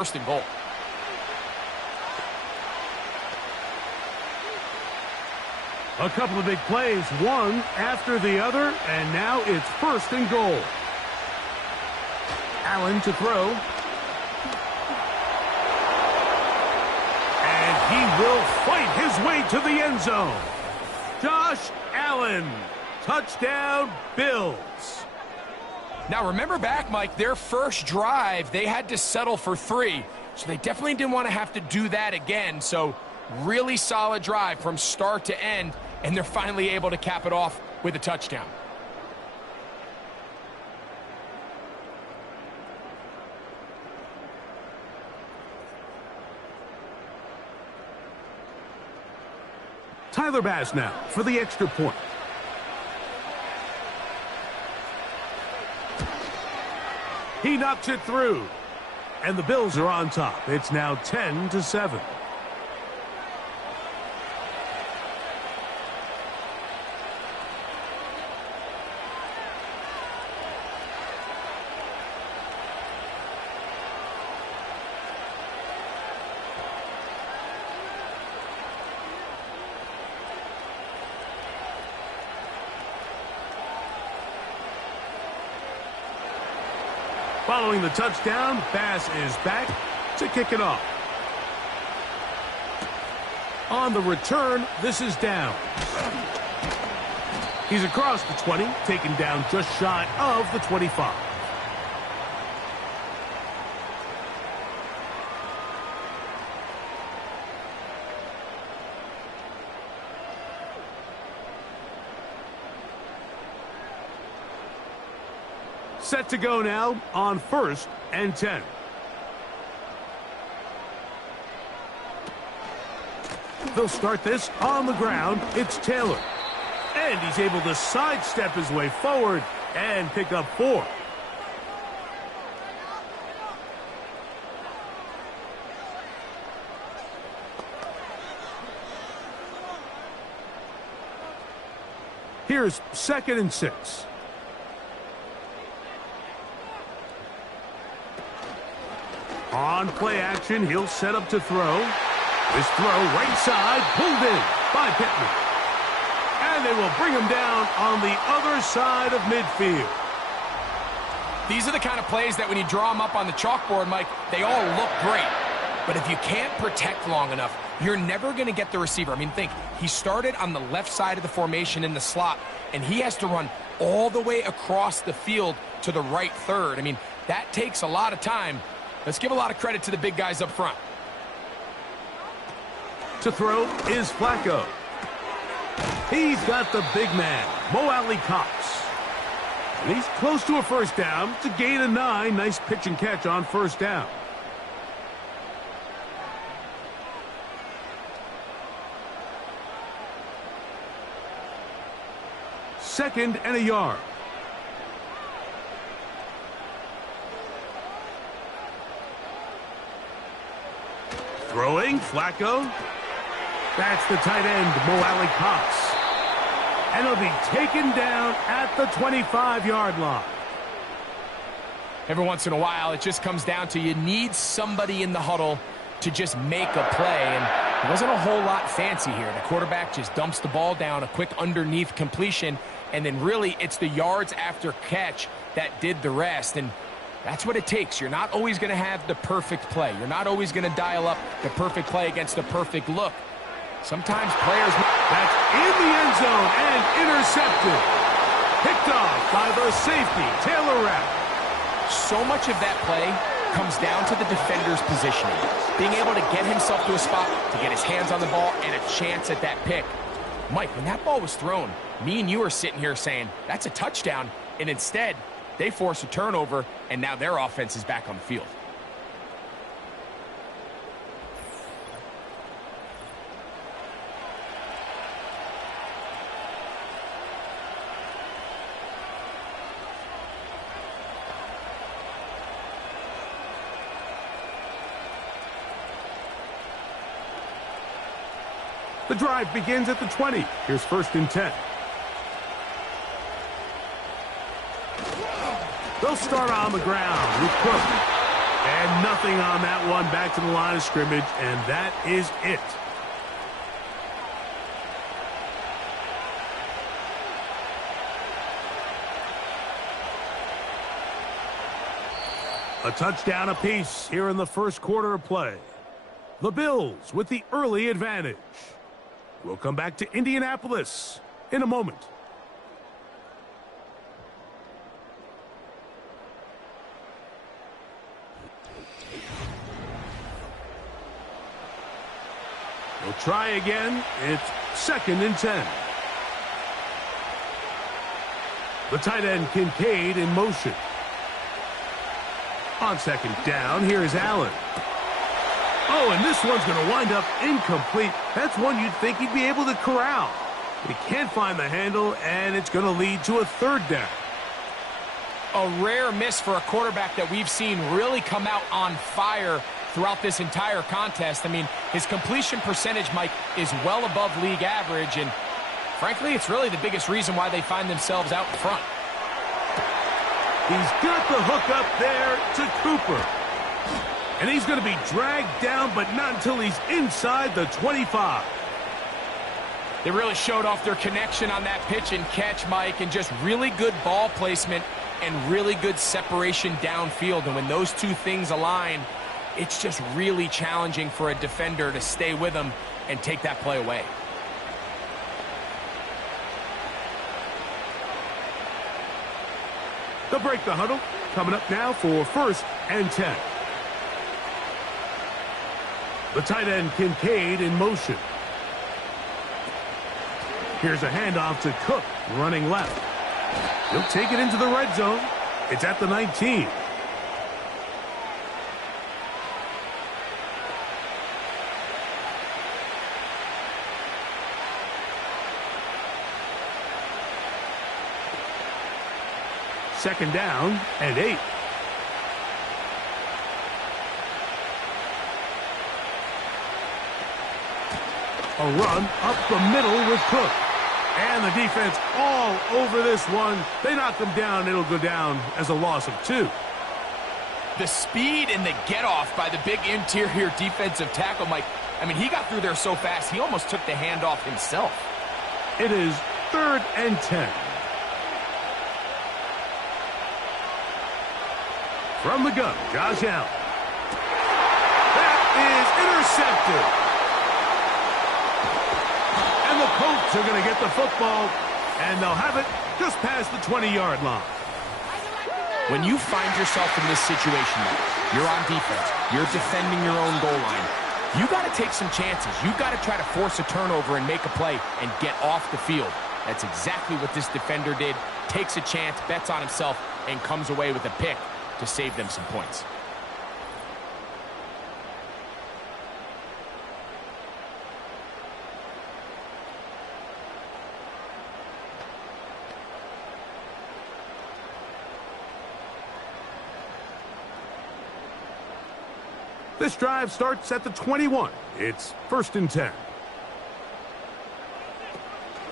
First and goal. A couple of big plays, one after the other, and now it's first and goal. Allen to throw. And he will fight his way to the end zone. Josh Allen, touchdown Bills. Now remember back, Mike, their first drive, they had to settle for 3. So they definitely didn't want to have to do that again. So really solid drive from start to end, and they're finally able to cap it off with a touchdown. Tyler Bass now for the extra point. He knocks it through. And the Bills are on top. It's now 10-7. Following the touchdown, Bass is back to kick it off. On the return, this is down. He's across the 20, taken down just shy of the 25. Set to go now on 1st and 10. They'll start this on the ground. It's Taylor. And he's able to sidestep his way forward and pick up 4. Here's 2nd and 6. On play action, he'll set up to throw. His throw right side, pulled in by Pittman. And they will bring him down on the other side of midfield. These are the kind of plays that when you draw them up on the chalkboard, Mike, they all look great. But if you can't protect long enough, you're never going to get the receiver. I mean, think, he started on the left side of the formation in the slot, and he has to run all the way across the field to the right third. I mean, that takes a lot of time. Let's give a lot of credit to the big guys up front. To throw is Flacco. He's got the big man, Mo Alley-Cox. And he's close to a first down to gain a 9. Nice pitch and catch on first down. Second and a yard. Throwing, Flacco. That's the tight end, Mo Alley-Cox. And he'll be taken down at the 25-yard line. Every once in a while, it just comes down to you need somebody in the huddle to just make a play. And there wasn't a whole lot fancy here. The quarterback just dumps the ball down, a quick underneath completion, and then really it's the yards after catch that did the rest. And that's what it takes. You're not always going to have the perfect play. You're not always going to dial up the perfect play against the perfect look. Sometimes players... That's in the end zone and intercepted. Picked off by the safety, Taylor Rapp. So much of that play comes down to the defender's positioning. Being able to get himself to a spot, to get his hands on the ball, and a chance at that pick. Mike, when that ball was thrown, me and you are sitting here saying, that's a touchdown, and instead... they force a turnover, and now their offense is back on the field. The drive begins at the 20. Here's 1st and 10. They'll start on the ground with Cook. And nothing on that one. Back to the line of scrimmage, and that is it. A touchdown apiece here in the first quarter of play. The Bills with the early advantage. We'll come back to Indianapolis in a moment. We'll try again. It's 2nd and 10. The tight end Kincaid in motion. On 2nd down, here's Allen. Oh, and this one's going to wind up incomplete. That's one you'd think he'd be able to corral. He can't find the handle, and it's going to lead to a 3rd down. A rare miss for a quarterback that we've seen really come out on fire throughout this entire contest. I mean, his completion percentage, Mike, is well above league average, and frankly, it's really the biggest reason why they find themselves out in front. He's got the hook up there to Cooper. And he's going to be dragged down, but not until he's inside the 25. They really showed off their connection on that pitch and catch, Mike, and just really good ball placement and really good separation downfield. And when those two things align, it's just really challenging for a defender to stay with them and take that play away. They'll break the huddle. Coming up now for 1st and 10. The tight end Kincaid in motion. Here's a handoff to Cook, running left. He'll take it into the red zone. It's at the 19. Second down and 8. A run up the middle with Cook. And the defense all over this one. They knock him down. It'll go down as a loss of 2. The speed and the get-off by the big interior defensive tackle, Mike. I mean, he got through there so fast, he almost took the handoff himself. It is 3rd and 10. From the gun, Josh Allen. That is intercepted. And the Colts are going to get the football, and they'll have it just past the 20-yard line. When you find yourself in this situation, you're on defense, you're defending your own goal line, you got to take some chances. You got to try to force a turnover and make a play and get off the field. That's exactly what this defender did. Takes a chance, bets on himself, and comes away with a pick to save them some points. This drive starts at the 21. It's 1st and 10.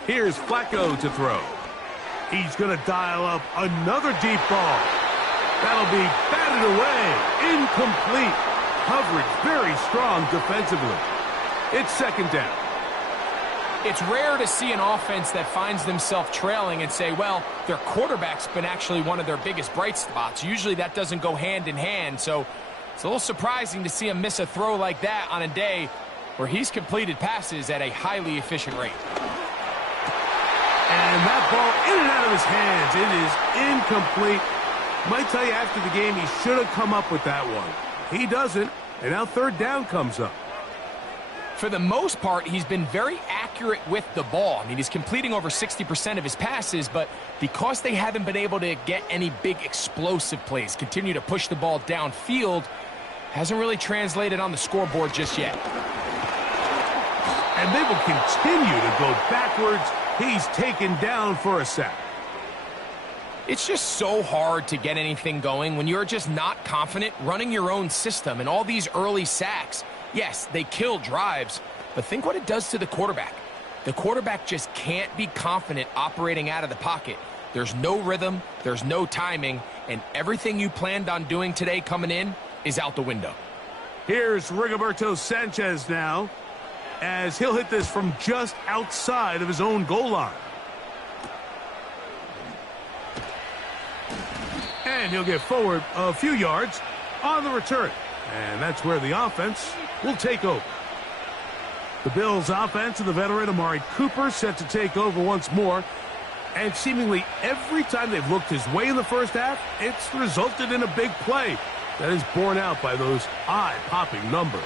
Here's Flacco to throw. He's going to dial up another deep ball. That'll be batted away. Incomplete. Coverage very strong defensively. It's 2nd down. It's rare to see an offense that finds themselves trailing and say, well, their quarterback's been actually one of their biggest bright spots. Usually that doesn't go hand in hand, so it's a little surprising to see him miss a throw like that on a day where he's completed passes at a highly efficient rate. And that ball in and out of his hands. It is incomplete. Might tell you after the game he should have come up with that one. He doesn't, and now 3rd down comes up. For the most part, he's been very accurate with the ball. I mean, he's completing over 60% of his passes, but because they haven't been able to get any big explosive plays, continue to push the ball downfield, hasn't really translated on the scoreboard just yet. And they will continue to go backwards. He's taken down for a sack. It's just so hard to get anything going when you're just not confident running your own system. And all these early sacks, yes, they kill drives, but think what it does to the quarterback. The quarterback just can't be confident operating out of the pocket. There's no rhythm, there's no timing, and everything you planned on doing today coming in is out the window. Here's Rigoberto Sanchez now, as he'll hit this from just outside of his own goal line. And he'll get forward a few yards on the return. And that's where the offense will take over. The Bills' offense and the veteran Amari Cooper set to take over once more. And seemingly every time they've looked his way in the first half, it's resulted in a big play that is borne out by those eye-popping numbers.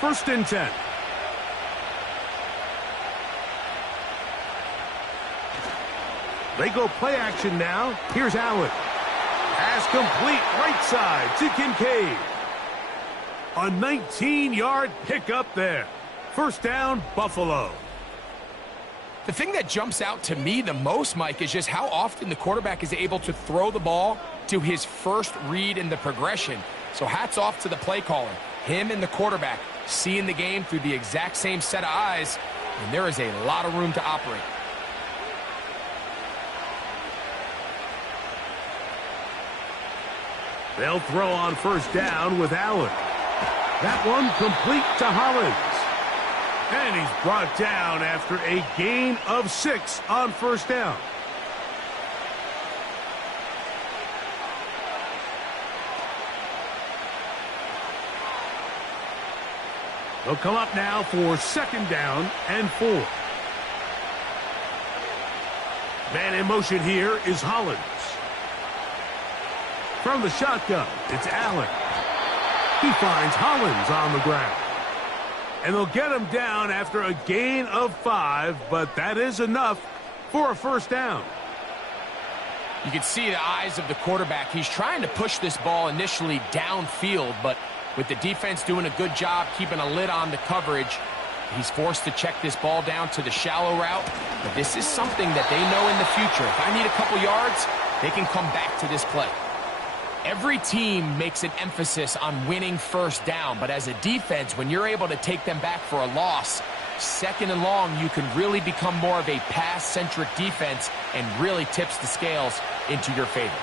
First and 10. They go play action now. Here's Allen. Pass complete right side to Kincaid. A 19-yard pickup there. First down, Buffalo. The thing that jumps out to me the most, Mike, is just how often the quarterback is able to throw the ball to his first read in the progression. So hats off to the play caller. Him and the quarterback seeing the game through the exact same set of eyes, and there is a lot of room to operate. They'll throw on first down with Allen. That one complete to Hollins. And he's brought down after a gain of 6 on first down. They'll come up now for second down and 4. Man in motion here is Hollins. From the shotgun, it's Allen. He finds Hollins on the ground. And they'll get him down after a gain of 5, but that is enough for a first down. You can see the eyes of the quarterback. He's trying to push this ball initially downfield, but with the defense doing a good job keeping a lid on the coverage, he's forced to check this ball down to the shallow route. But this is something that they know in the future. If I need a couple yards, they can come back to this play. Every team makes an emphasis on winning first down, but as a defense, when you're able to take them back for a loss, second and long, you can really become more of a pass-centric defense and really tips the scales into your favor.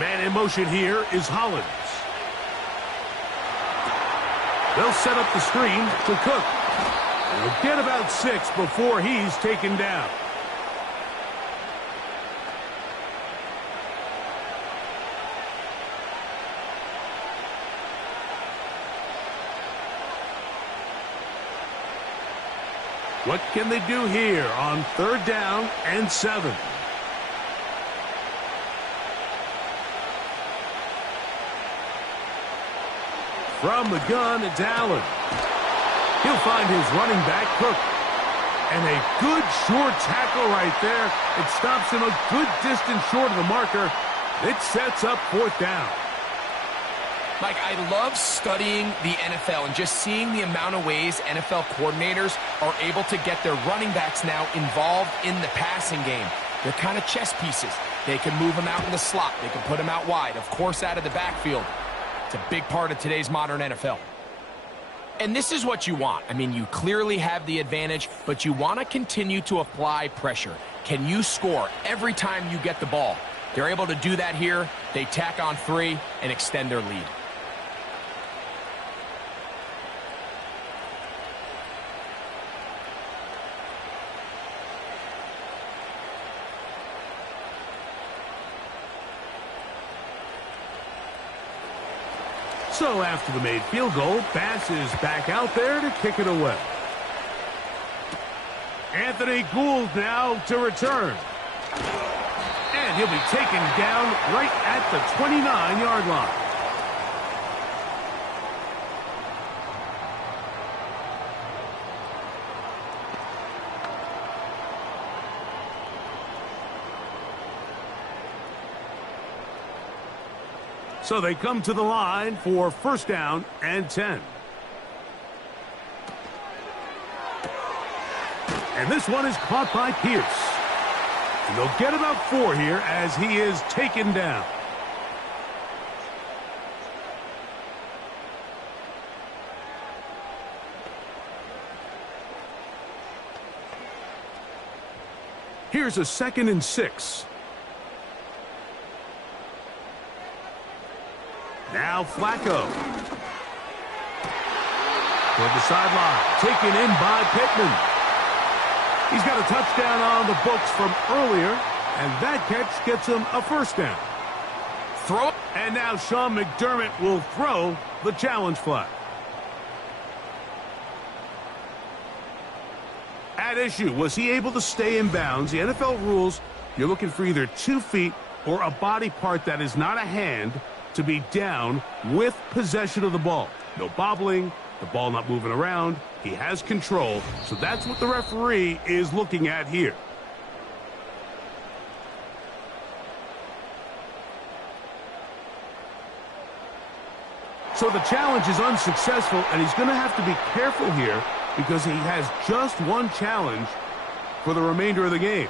Man in motion here is Hollins. They'll set up the screen to Cook. They'll get about 6 before he's taken down. What can they do here on third down and 7? From the gun, it's Allen. He'll find his running back, Cook. And a good short tackle right there. It stops him a good distance short of the marker. It sets up fourth down. Mike, I love studying the NFL and just seeing the amount of ways NFL coordinators are able to get their running backs now involved in the passing game. They're kind of chess pieces. They can move them out in the slot. They can put them out wide, of course, out of the backfield. It's a big part of today's modern NFL. And this is what you want. I mean, you clearly have the advantage, but you want to continue to apply pressure. Can you score every time you get the ball? They're able to do that here. They tack on 3 and extend their lead. So after the made field goal, Bass is back out there to kick it away. Anthony Gould now to return. And he'll be taken down right at the 29-yard line. So they come to the line for first down and 10. And this one is caught by Pierce. And they'll get about 4 here as he is taken down. Here's a 2nd and 6. Now Flacco. Toward the sideline. Taken in by Pittman. He's got a touchdown on the books from earlier, and that catch gets him a 1st down. Throw it. And now Sean McDermott will throw the challenge flag. At issue, was he able to stay in bounds? The NFL rules, you're looking for either 2 feet or a body part that is not a hand to be down with possession of the ball. No bobbling, the ball not moving around. He has control, so that's what the referee is looking at here. So the challenge is unsuccessful, and he's going to have to be careful here because he has just one challenge for the remainder of the game.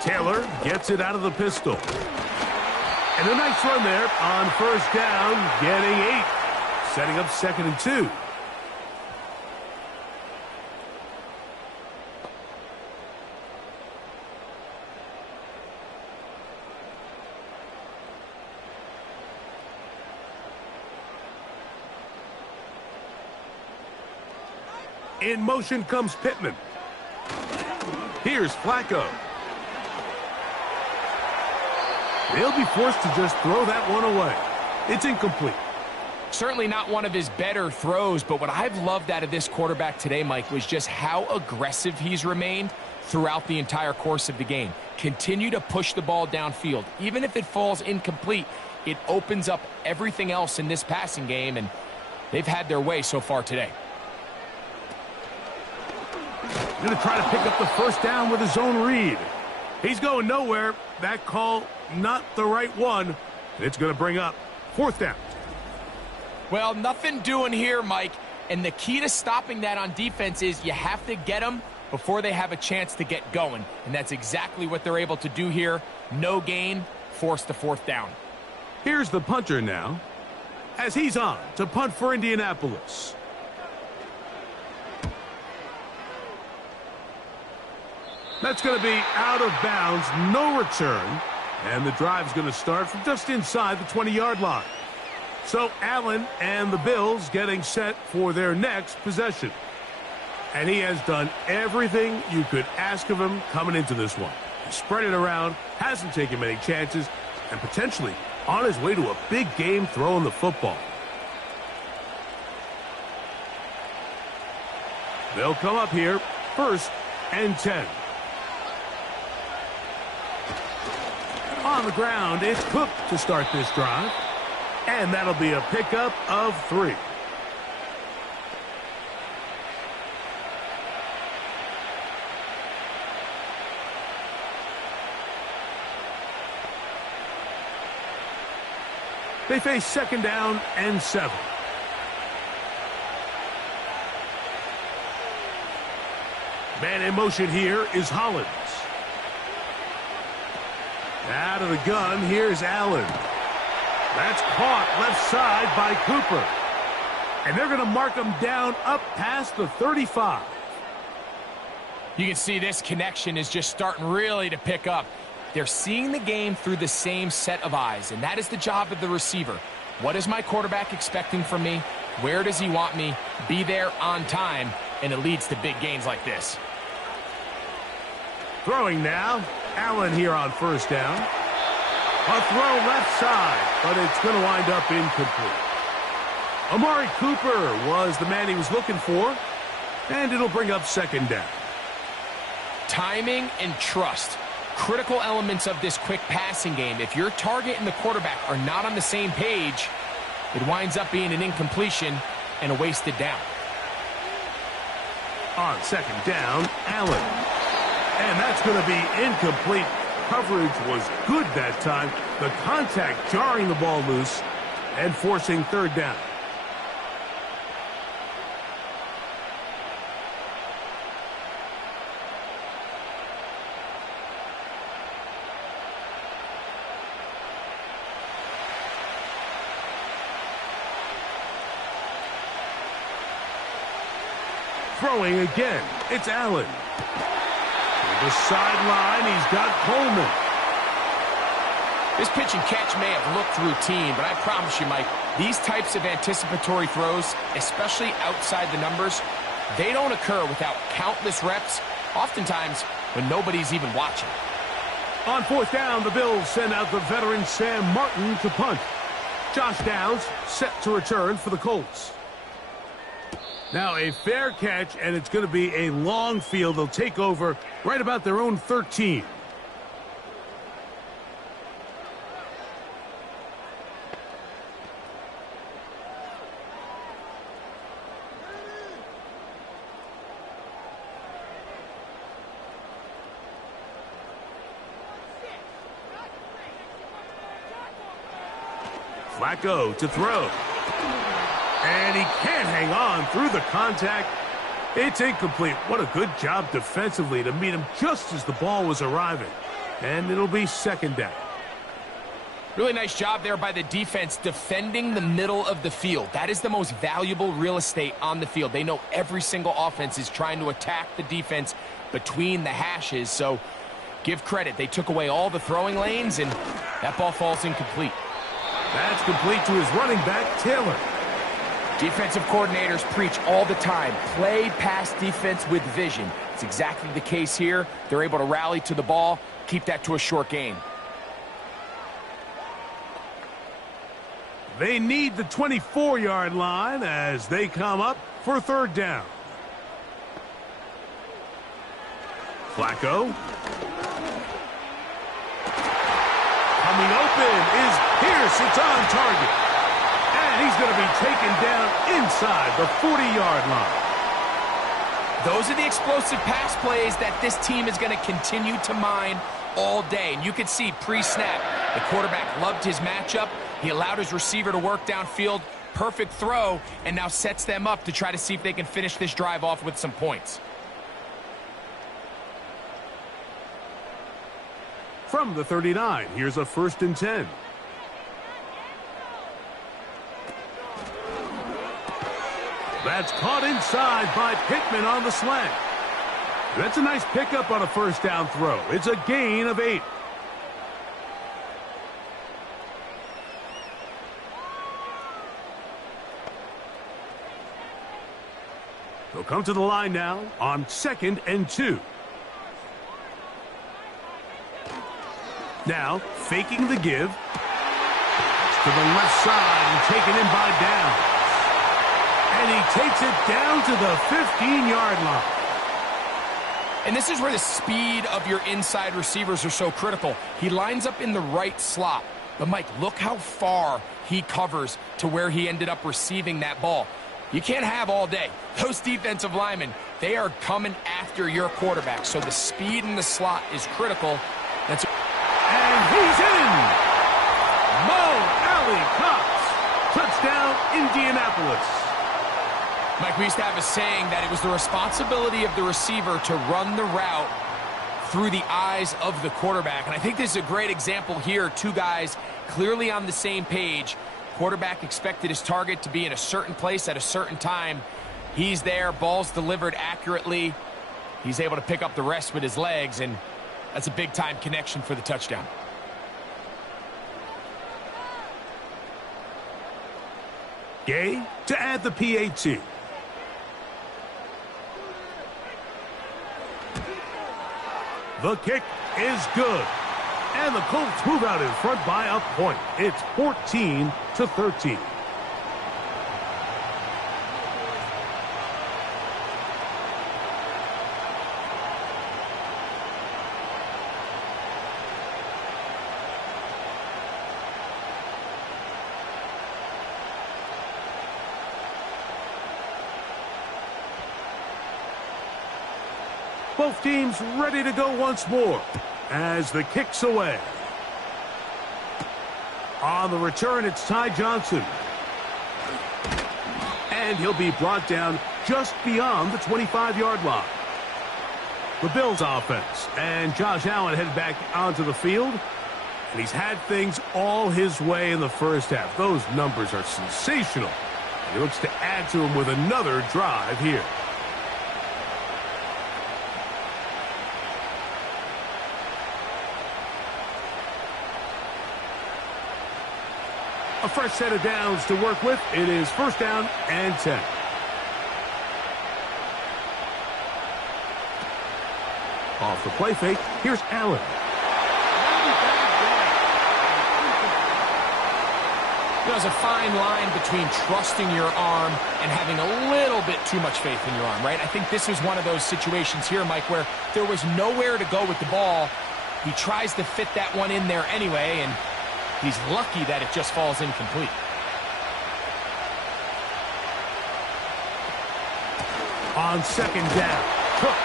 Taylor gets it out of the pistol. And a nice run there on 1st down, getting 8. Setting up 2nd and 2. In motion comes Pittman. Here's Flacco. They'll be forced to just throw that one away. It's incomplete. Certainly not one of his better throws, but what I've loved out of this quarterback today, Mike, was just how aggressive he's remained throughout the entire course of the game. Continue to push the ball downfield. Even if it falls incomplete, it opens up everything else in this passing game, and they've had their way so far today. Going to try to pick up the 1st down with his own read. He's going nowhere. That call, not the right one. It's going to bring up 4th down. Well, nothing doing here, Mike. And the key to stopping that on defense is you have to get them before they have a chance to get going. And that's exactly what they're able to do here. No gain, force the 4th down. Here's the punter now, as he's on to punt for Indianapolis. That's going to be out of bounds, no return. And the drive's going to start from just inside the 20-yard line. So Allen and the Bills getting set for their next possession. And he has done everything you could ask of him coming into this one. He spread it around, hasn't taken many chances, and potentially on his way to a big game throwing the football. They'll come up here, 1st and 10. On the ground, it's Cook to start this drive. And that'll be a pickup of 3. They face 2nd down and 7. Man in motion here is Hollins. Out of the gun, here's Allen. That's caught left side by Cooper. And they're going to mark him down up past the 35. You can see this connection is just starting really to pick up. They're seeing the game through the same set of eyes, and that is the job of the receiver. What is my quarterback expecting from me? Where does he want me? Be there on time, and it leads to big gains like this. Throwing now. Allen here on 1st down. A throw left side, but it's going to wind up incomplete. Amari Cooper was the man he was looking for, and it'll bring up 2nd down. Timing and trust, critical elements of this quick passing game. If your target and the quarterback are not on the same page, it winds up being an incompletion and a wasted down. On 2nd down, Allen. And that's going to be incomplete. Coverage was good that time. The contact jarring the ball loose and forcing 3rd down. Throwing again, it's Allen. To the sideline, he's got Coleman. This pitch and catch may have looked routine, but I promise you, Mike, these types of anticipatory throws, especially outside the numbers, they don't occur without countless reps, oftentimes when nobody's even watching. On fourth down, the Bills send out the veteran Sam Martin to punt. Josh Downs set to return for the Colts. Now a fair catch, and it's going to be a long field. They'll take over right about their own 13. Flacco to throw. And he can't hang on through the contact. It's incomplete. What a good job defensively to meet him just as the ball was arriving. And it'll be second down. Really nice job there by the defense defending the middle of the field. That is the most valuable real estate on the field. They know every single offense is trying to attack the defense between the hashes. So give credit. They took away all the throwing lanes, and that ball falls incomplete. That's complete to his running back, Taylor. Defensive coordinators preach all the time, play pass defense with vision. It's exactly the case here. They're able to rally to the ball, keep that to a short gain. They need the 24-yard line as they come up for third down. Flacco. Coming open is Pierce. It's on target. And he's going to be taken down inside the 40-yard line. Those are the explosive pass plays that this team is going to continue to mine all day. And you can see pre-snap, the quarterback loved his matchup. He allowed his receiver to work downfield. Perfect throw, and now sets them up to try to see if they can finish this drive off with some points. From the 39, here's a 1st and 10. That's caught inside by Pittman on the slant. That's a nice pickup on a first down throw. It's a gain of 8. They'll come to the line now on 2nd and 2. Now, faking the give. To the left side and taken in by Downs. And he takes it down to the 15-yard line. And this is where the speed of your inside receivers are so critical. He lines up in the right slot. But, Mike, look how far he covers to where he ended up receiving that ball. You can't have all day. Those defensive linemen, they are coming after your quarterback. So the speed in the slot is critical. And he's in! Mo Alley-Cox. Touchdown, Indianapolis. Mike, we used to have a saying that it was the responsibility of the receiver to run the route through the eyes of the quarterback. And I think this is a great example here. Two guys clearly on the same page. Quarterback expected his target to be in a certain place at a certain time. He's there, ball's delivered accurately. He's able to pick up the rest with his legs, and that's a big-time connection for the touchdown. Gay to add the PAT. The kick is good. And the Colts move out in front by a point. It's 14-13. Both teams ready to go once more as the kick's away. On the return, it's Ty Johnson. And he'll be brought down just beyond the 25-yard line. The Bills offense and Josh Allen head back onto the field. And he's had things all his way in the first half. Those numbers are sensational. And he looks to add to them with another drive here. A fresh set of downs to work with. It is first down and 10. Off the play fake, here's Allen. There's a fine line between trusting your arm and having a little bit too much faith in your arm, right? I think this is one of those situations here, Mike, where there was nowhere to go with the ball. He tries to fit that one in there anyway, and he's lucky that it just falls incomplete. On second down, Cook.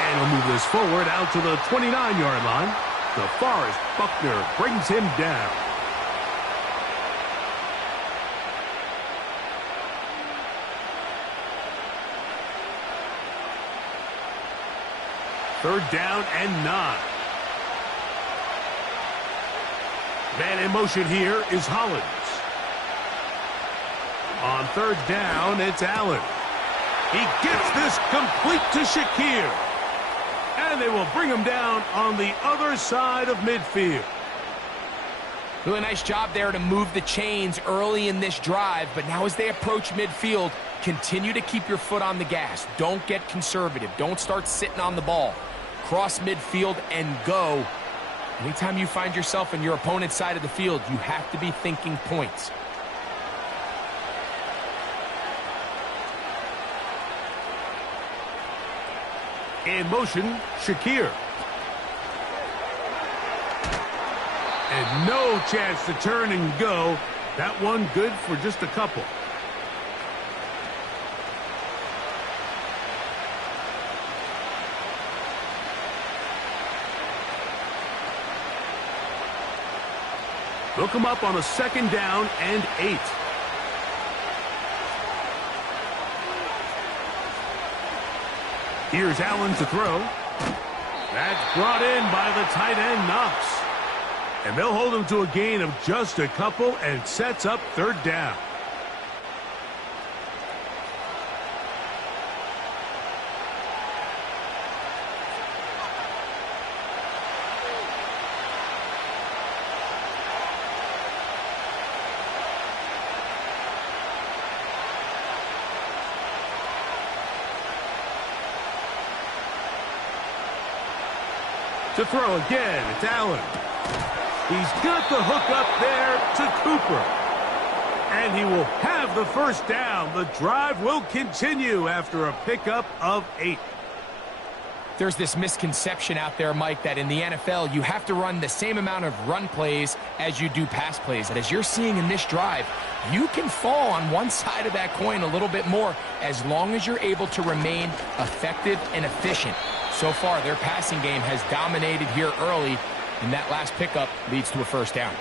And he'll move this forward out to the 29-yard line. DeForest Buckner brings him down. Third down and 9. Man in motion here is Hollins. On third down, it's Allen. He gets this complete to Shakir. And they will bring him down on the other side of midfield. Really nice job there to move the chains early in this drive, but now as they approach midfield, continue to keep your foot on the gas. Don't get conservative. Don't start sitting on the ball. Cross midfield and go. Anytime you find yourself on your opponent's side of the field, you have to be thinking points. In motion, Shakir. And no chance to turn and go. That one good for just a couple. They'll come up on a second down and 8. Here's Allen to throw. That's brought in by the tight end, Knox. And they'll hold him to a gain of just a couple and sets up third down. To throw again, it's Allen. He's got the hook up there to Cooper. And he will have the first down. The drive will continue after a pickup of 8. There's this misconception out there, Mike, that in the NFL, you have to run the same amount of run plays as you do pass plays. And as you're seeing in this drive, you can fall on one side of that coin a little bit more as long as you're able to remain effective and efficient. So far, their passing game has dominated here early, and that last pickup leads to a first down.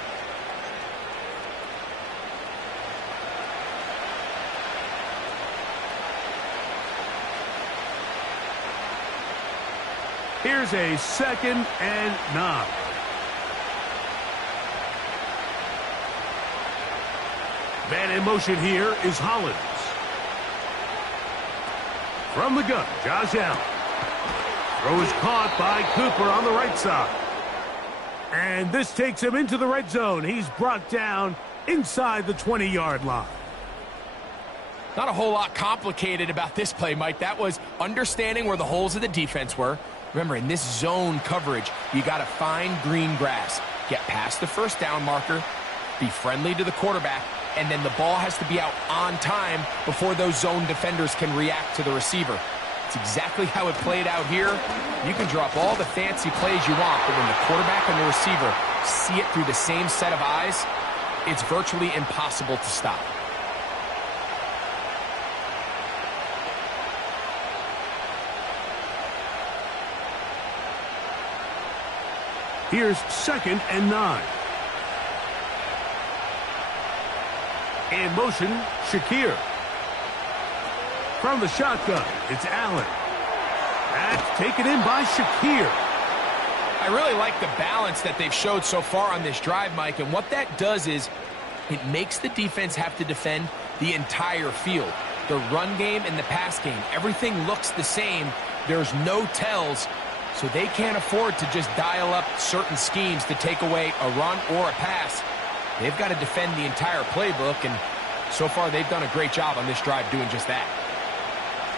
Here's a second and 9. Man in motion here is Hollins. From the gun, Josh Allen. Throw is caught by Cooper on the right side. And this takes him into the red zone. He's brought down inside the 20-yard line. Not a whole lot complicated about this play, Mike. That was understanding where the holes of the defense were. Remember, in this zone coverage, you got to find green grass. Get past the first down marker, be friendly to the quarterback, and then the ball has to be out on time before those zone defenders can react to the receiver. It's exactly how it played out here. You can drop all the fancy plays you want, but when the quarterback and the receiver see it through the same set of eyes, it's virtually impossible to stop. Here's second and 9. In motion, Shakir. From the shotgun, it's Allen. That's taken in by Shakir. I really like the balance that they've showed so far on this drive, Mike, and what that does is it makes the defense have to defend the entire field. The run game and the pass game, everything looks the same. There's no tells, so they can't afford to just dial up certain schemes to take away a run or a pass. they've got to defend the entire playbook, and so far they've done a great job on this drive doing just that.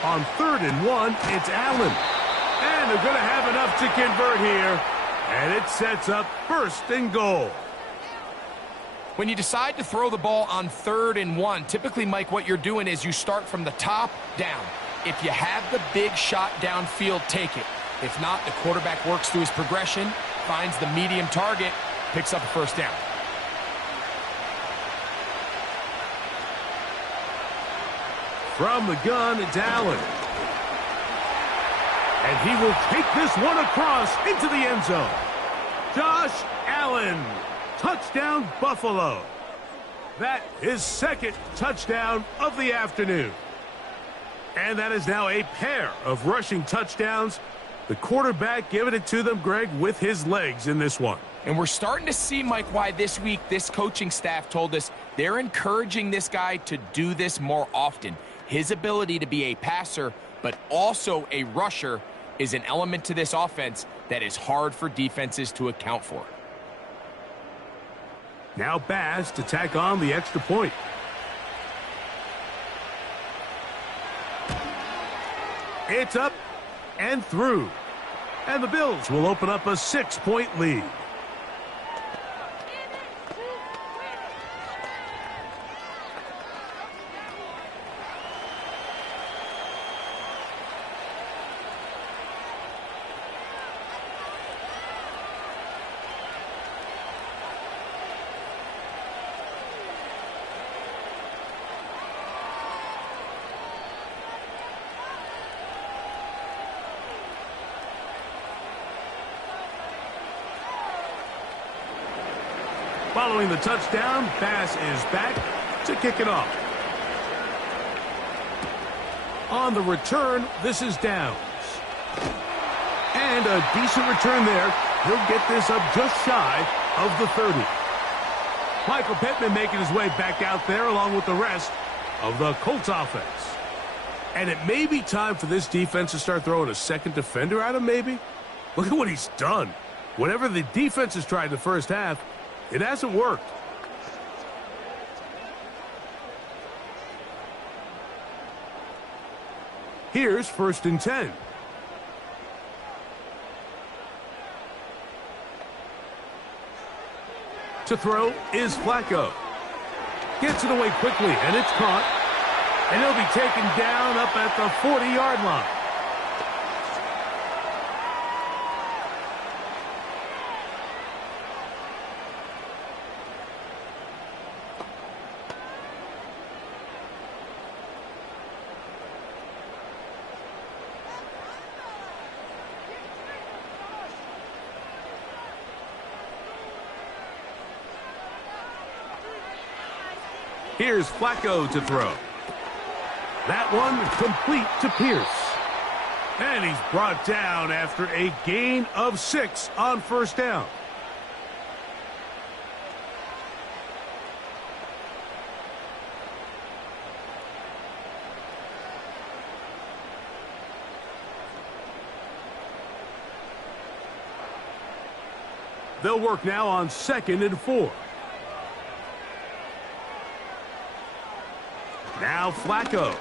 On 3rd and 1, it's Allen. And they're going to have enough to convert here. And it sets up 1st and goal. When you decide to throw the ball on 3rd and 1, typically, Mike, what you're doing is you start from the top down. If you have the big shot downfield, take it. If not, the quarterback works through his progression, finds the medium target, picks up a 1st down. From the gun, it's Allen. And he will take this one across into the end zone. Josh Allen, touchdown Buffalo. That is 2nd touchdown of the afternoon. And that is now a pair of rushing touchdowns. The quarterback giving it to them, Greg, with his legs in this one. And we're starting to see, Mike, why this week this coaching staff told us they're encouraging this guy to do this more often. His ability to be a passer, but also a rusher, is an element to this offense that is hard for defenses to account for. Now Bass to tack on the extra point. It's up and through. And the Bills will open up a 6-point lead. Following the touchdown, Bass is back to kick it off. On the return, this is Downs. And a decent return there. He'll get this up just shy of the 30. Michael Pittman making his way back out there along with the rest of the Colts offense. And it may be time for this defense to start throwing a second defender at him, maybe. Look at what he's done. Whatever the defense has tried in the first half, it hasn't worked. Here's 1st and 10. To throw is Flacco. Gets it away quickly, and it's caught. And he'll be taken down up at the 40-yard line. Here's Flacco to throw. That one complete to Pierce. And he's brought down after a gain of 6 on 1st down. They'll work now on 2nd and 4. Now Flacco.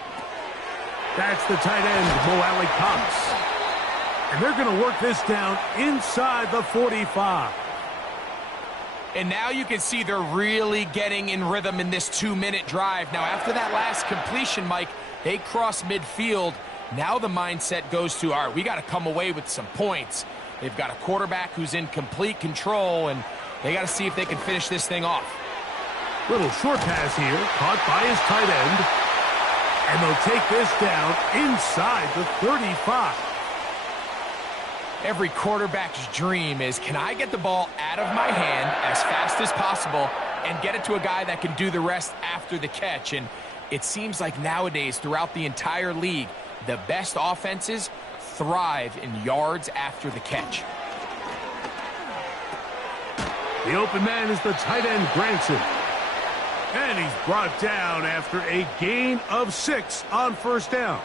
That's the tight end, Mo Alley Cox. And they're going to work this down inside the 45. And now you can see they're really getting in rhythm in this 2-minute drive. Now, after that last completion, Mike, they cross midfield. Now the mindset goes to, all right, we got to come away with some points. They've got a quarterback who's in complete control, and they got to see if they can finish this thing off. Little short pass here, caught by his tight end. And they'll take this down inside the 35. Every quarterback's dream is, can I get the ball out of my hand as fast as possible and get it to a guy that can do the rest after the catch? And it seems like nowadays, throughout the entire league, the best offenses thrive in yards after the catch. The open man is the tight end, Granson. And he's brought down after a gain of 6 on 1st down.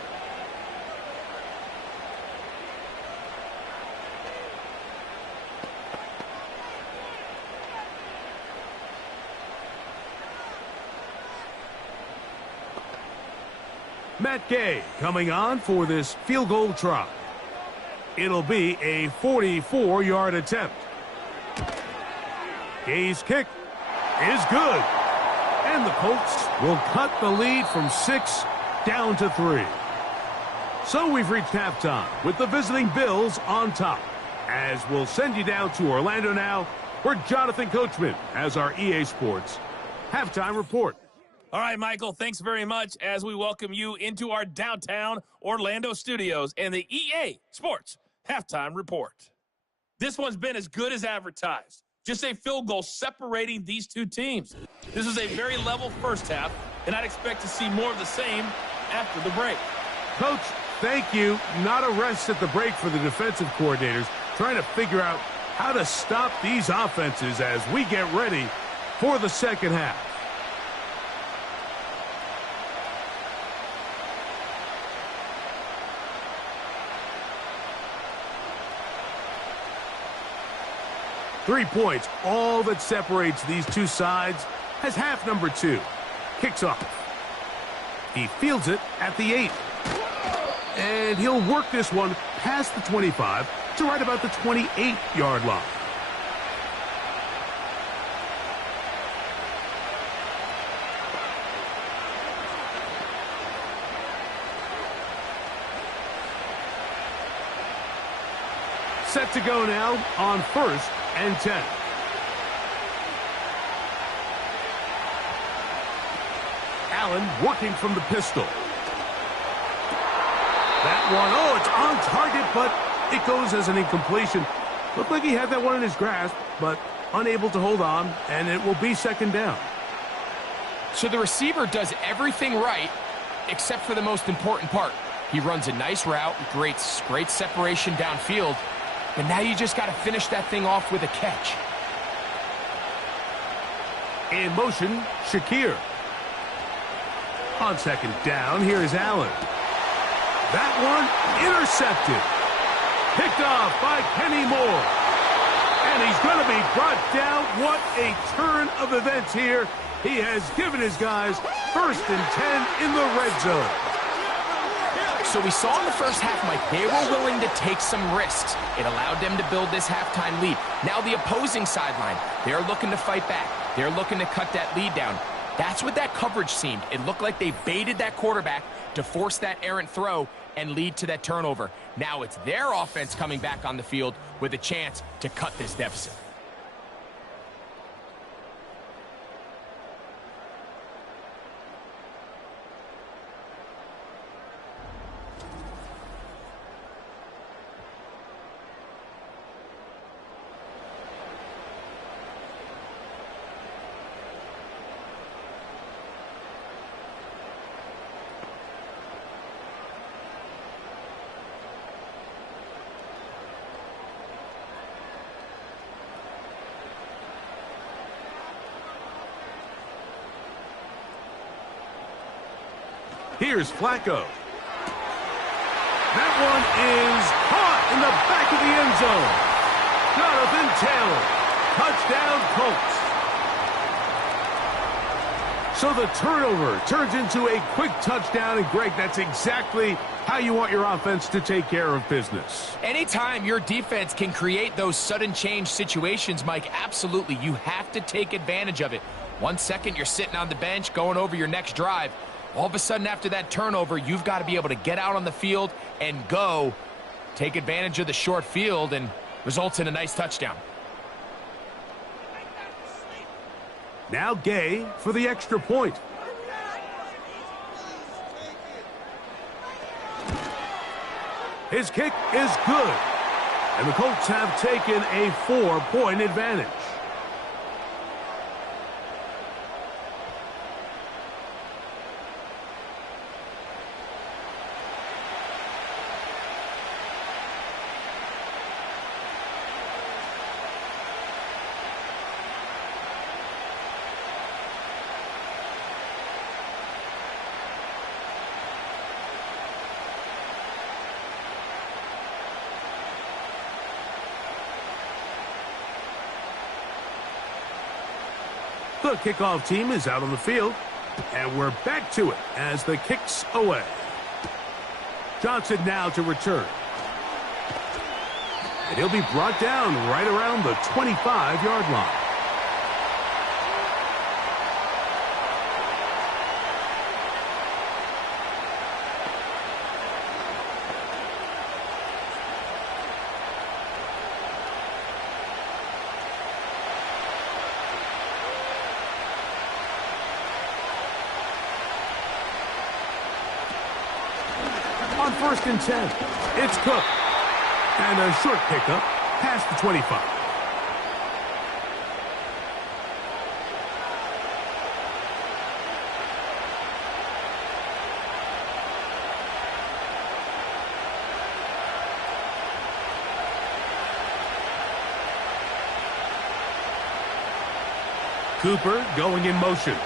Matt Gay coming on for this field goal try. It'll be a 44-yard attempt. Gay's kick is good. And the Colts will cut the lead from 6 down to 3. So we've reached halftime with the visiting Bills on top. As we'll send you down to Orlando now, where Jonathan Coachman has our EA Sports halftime report. All right, Michael, thanks very much as we welcome you into our downtown Orlando studios and the EA Sports halftime report. This one's been as good as advertised. Just a field goal separating these two teams. This is a very level first half, and I'd expect to see more of the same after the break. Coach, thank you. Not a rest at the break for the defensive coordinators, trying to figure out how to stop these offenses as we get ready for the second half. Three points, all that separates these two sides, as half number 2 kicks off. He fields it at the 8. And he'll work this one past the 25 to right about the 28-yard line. Set to go now on 1st and 10. Allen working from the pistol. That one, oh, it's on target, but it goes as an incompletion. Looked like he had that one in his grasp, but unable to hold on, and it will be second down. So the receiver does everything right except for the most important part. He runs a nice route, great separation downfield, but now you just got to finish that thing off with a catch. In motion, Shakir. On second down, here is Allen. That one intercepted. Picked off by Kenny Moore. And he's going to be brought down. What a turn of events here. He has given his guys 1st and 10 in the red zone. So we saw in the first half, Mike, they were willing to take some risks. It allowed them to build this halftime lead. Now the opposing sideline, they're looking to fight back. They're looking to cut that lead down. That's what that coverage seemed. It looked like they baited that quarterback to force that errant throw and lead to that turnover. Now it's their offense coming back on the field with a chance to cut this deficit. Here's Flacco. That one is caught in the back of the end zone. Jonathan Taylor. Touchdown, Colts. So the turnover turns into a quick touchdown. And, Greg, that's exactly how you want your offense to take care of business. Anytime your defense can create those sudden change situations, Mike, absolutely, you have to take advantage of it. 1 second, you're sitting on the bench going over your next drive. All of a sudden, after that turnover, you've got to be able to get out on the field and go. Take advantage of the short field and results in a nice touchdown. Now Gay for the extra point. His kick is good. And the Colts have taken a 4-point advantage. The kickoff team is out on the field, and we're back to it as the kick's away. Johnson now to return. And he'll be brought down right around the 25-yard line. On 1st and 10, it's Cook. And a short pickup past the 25. Cooper going in motion.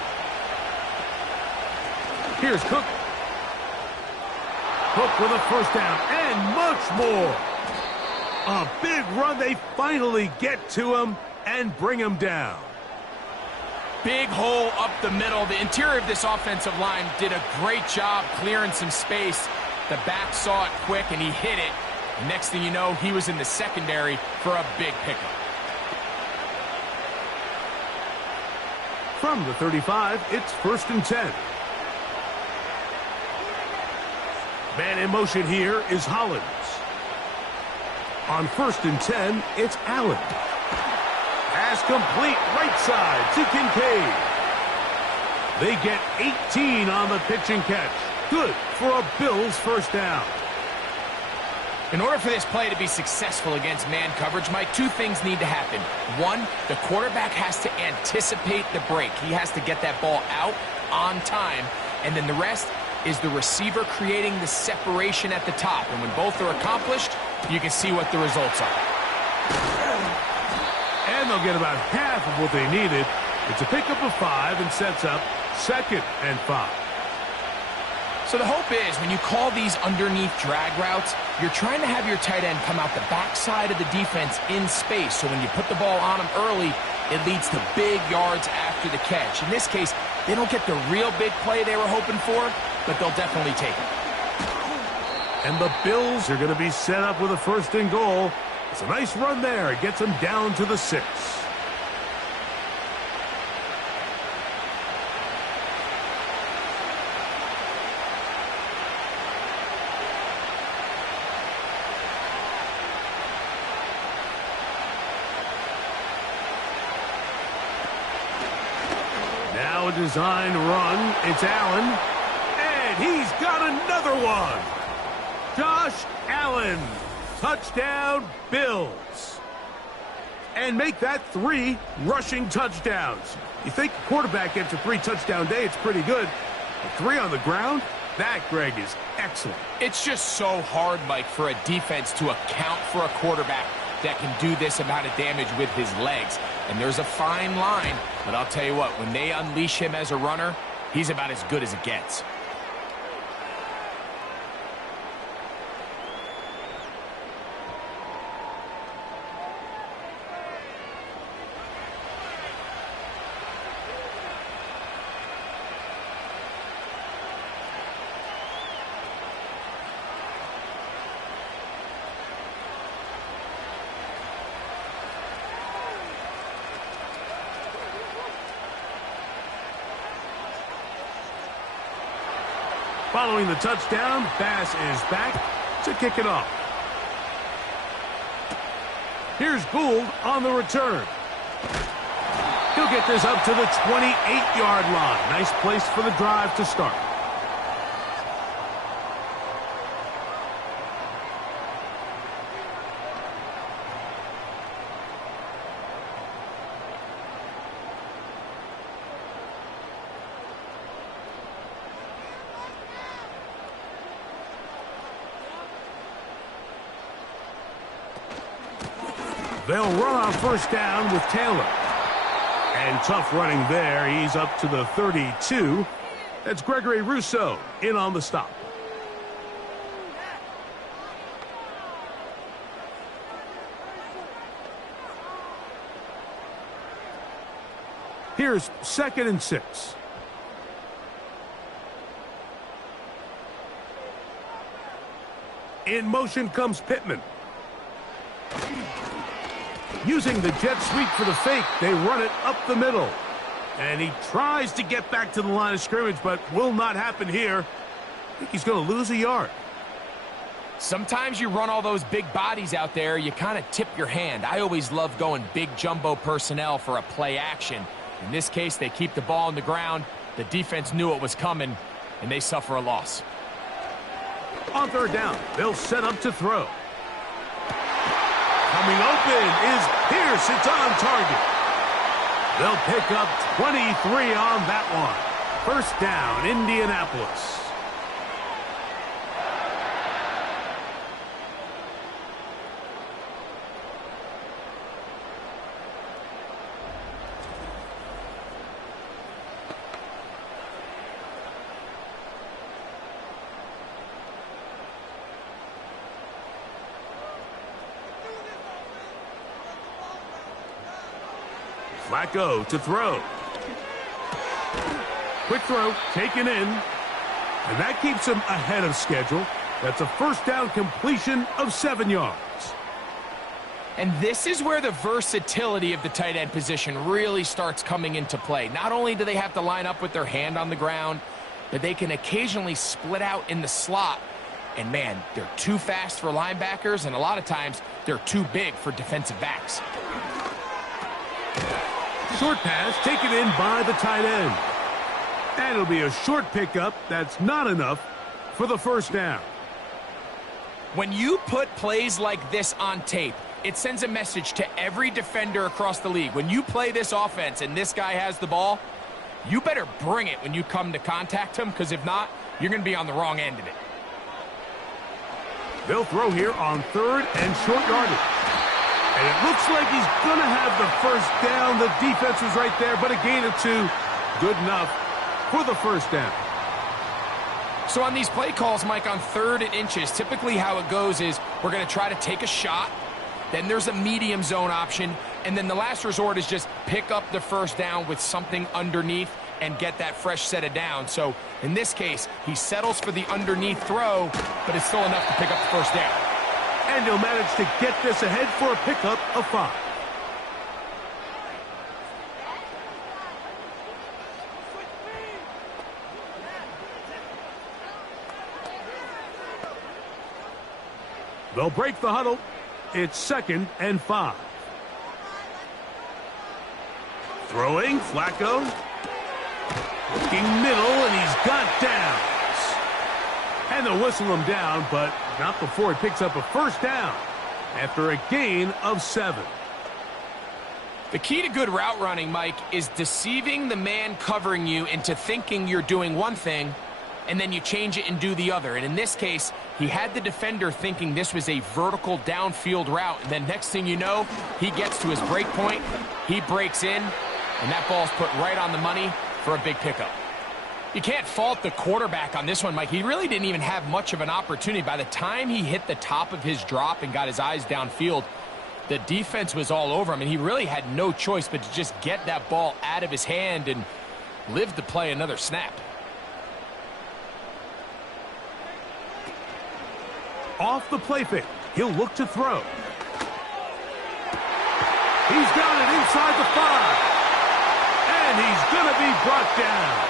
Here's Cook. Cook with a first down and much more. A big run. They finally get to him and bring him down. Big hole up the middle. The interior of this offensive line did a great job clearing some space. The back saw it quick, and he hit it. The next thing you know, he was in the secondary for a big pickup. From the 35, it's 1st and 10. Man in motion here is Hollins. On 1st and 10, it's Allen. Pass complete right side to Kincaid. They get 18 on the pitch and catch. Good for a Bills first down. In order for this play to be successful against man coverage, Mike, two things need to happen. One, the quarterback has to anticipate the break. He has to get that ball out on time. And then the rest is the receiver creating the separation at the top. And when both are accomplished, you can see what the results are. And they'll get about half of what they needed. It's a pickup of 5 and sets up 2nd and 5. So the hope is when you call these underneath drag routes, you're trying to have your tight end come out the backside of the defense in space. So when you put the ball on him early, it leads to big yards after the catch. In this case, they don't get the real big play they were hoping for, but they'll definitely take it. And the Bills are going to be set up with a 1st and goal. It's a nice run there. It gets them down to the 6. Now a designed run. It's Allen. And he's got another one. Josh Allen. Touchdown, Bills. And make that 3 rushing touchdowns. You think a quarterback gets a 3-touchdown day, it's pretty good. But 3 on the ground? That, Greg, is excellent. It's just so hard, Mike, for a defense to account for a quarterback that can do this amount of damage with his legs. And there's a fine line, but I'll tell you what, when they unleash him as a runner, he's about as good as it gets. Following the touchdown, Bass is back to kick it off. Here's Gould on the return. He'll get this up to the 28-yard line. Nice place for the drive to start. They'll run on 1st down with Taylor. And tough running there. He's up to the 32. That's Gregory Rousseau in on the stop. Here's 2nd and 6. In motion comes Pittman. Using the jet sweep for the fake, they run it up the middle. And he tries to get back to the line of scrimmage, but will not happen here. I think he's going to lose a yard. Sometimes you run all those big bodies out there, you kind of tip your hand. I always love going big jumbo personnel for a play action. In this case, they keep the ball on the ground. The defense knew it was coming, and they suffer a loss. On third down, they'll set up to throw. Coming open is Pierce. It's on target. They'll pick up 23 on that one. First down, Indianapolis. Flacco to throw. Quick throw, taken in. And that keeps him ahead of schedule. That's a first down completion of 7 yards. And this is where the versatility of the tight end position really starts coming into play. Not only do they have to line up with their hand on the ground, but they can occasionally split out in the slot. And man, they're too fast for linebackers, and a lot of times they're too big for defensive backs. Short pass taken in by the tight end. And it'll be a short pickup. That's not enough for the first down. When you put plays like this on tape, it sends a message to every defender across the league. When you play this offense and this guy has the ball, you better bring it when you come to contact him, because if not, you're going to be on the wrong end of it. They'll throw here on third and short yardage. And it looks like he's going to have the first down. The defense was right there, but a gain of 2. Good enough for the first down. So on these play calls, Mike, on 3rd and inches, typically how it goes is we're going to try to take a shot. Then there's a medium zone option. And then the last resort is just pick up the first down with something underneath and get that fresh set of downs. So in this case, he settles for the underneath throw, but it's still enough to pick up the first down. And he'll manage to get this ahead for a pickup of 5. They'll break the huddle. It's 2nd and 5. Throwing, Flacco. Looking middle, and he's got downs. And they'll whistle him down, but not before he picks up a first down after a gain of 7. The key to good route running, Mike, is deceiving the man covering you into thinking you're doing one thing, and then you change it and do the other. And in this case, he had the defender thinking this was a vertical downfield route. And then next thing you know, he gets to his break point, he breaks in, and that ball's put right on the money for a big pickup. You can't fault the quarterback on this one, Mike. He really didn't even have much of an opportunity. By the time he hit the top of his drop and got his eyes downfield, the defense was all over him, and he really had no choice but to just get that ball out of his hand and live to play another snap. Off the play fake, he'll look to throw. He's got it inside the 5. And he's going to be brought down.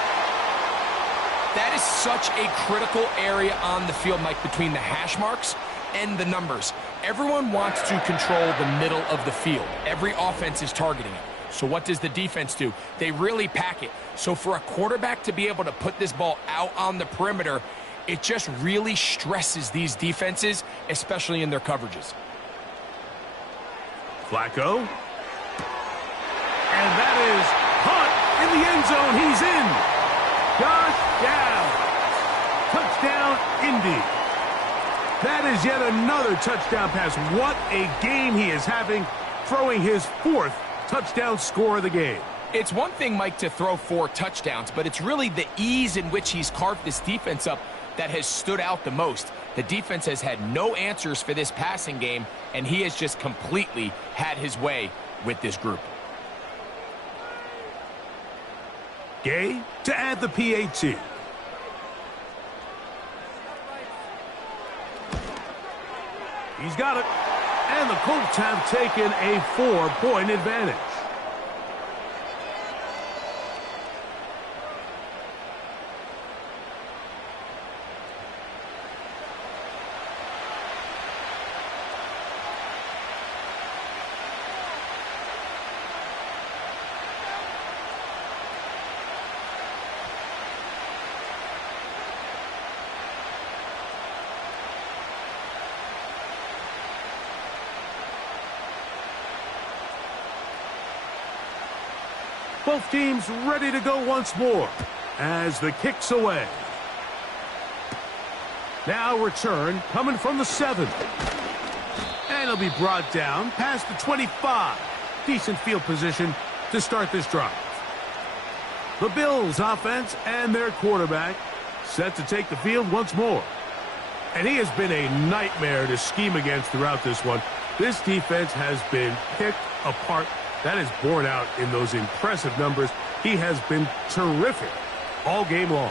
That is such a critical area on the field, Mike, between the hash marks and the numbers. Everyone wants to control the middle of the field. Every offense is targeting it. So what does the defense do? They really pack it. So for a quarterback to be able to put this ball out on the perimeter, it just really stresses these defenses, especially in their coverages. Flacco. And that is caught in the end zone. He's in. Josh down. Touchdown, Indy. That is yet another touchdown pass. What a game he is having, throwing his 4th touchdown score of the game. It's one thing, Mike, to throw 4 touchdowns, but it's really the ease in which he's carved this defense up that has stood out the most. The defense has had no answers for this passing game, and he has just completely had his way with this group. Gay to add the PAT. He's got it. And the Colts have taken a 4-point advantage. Both teams ready to go once more as the kick's away. Now return coming from the 7. And it'll be brought down past the 25. Decent field position to start this drive. The Bills offense and their quarterback set to take the field once more. And he has been a nightmare to scheme against throughout this one. This defense has been picked apart. That is borne out in those impressive numbers. He has been terrific all game long.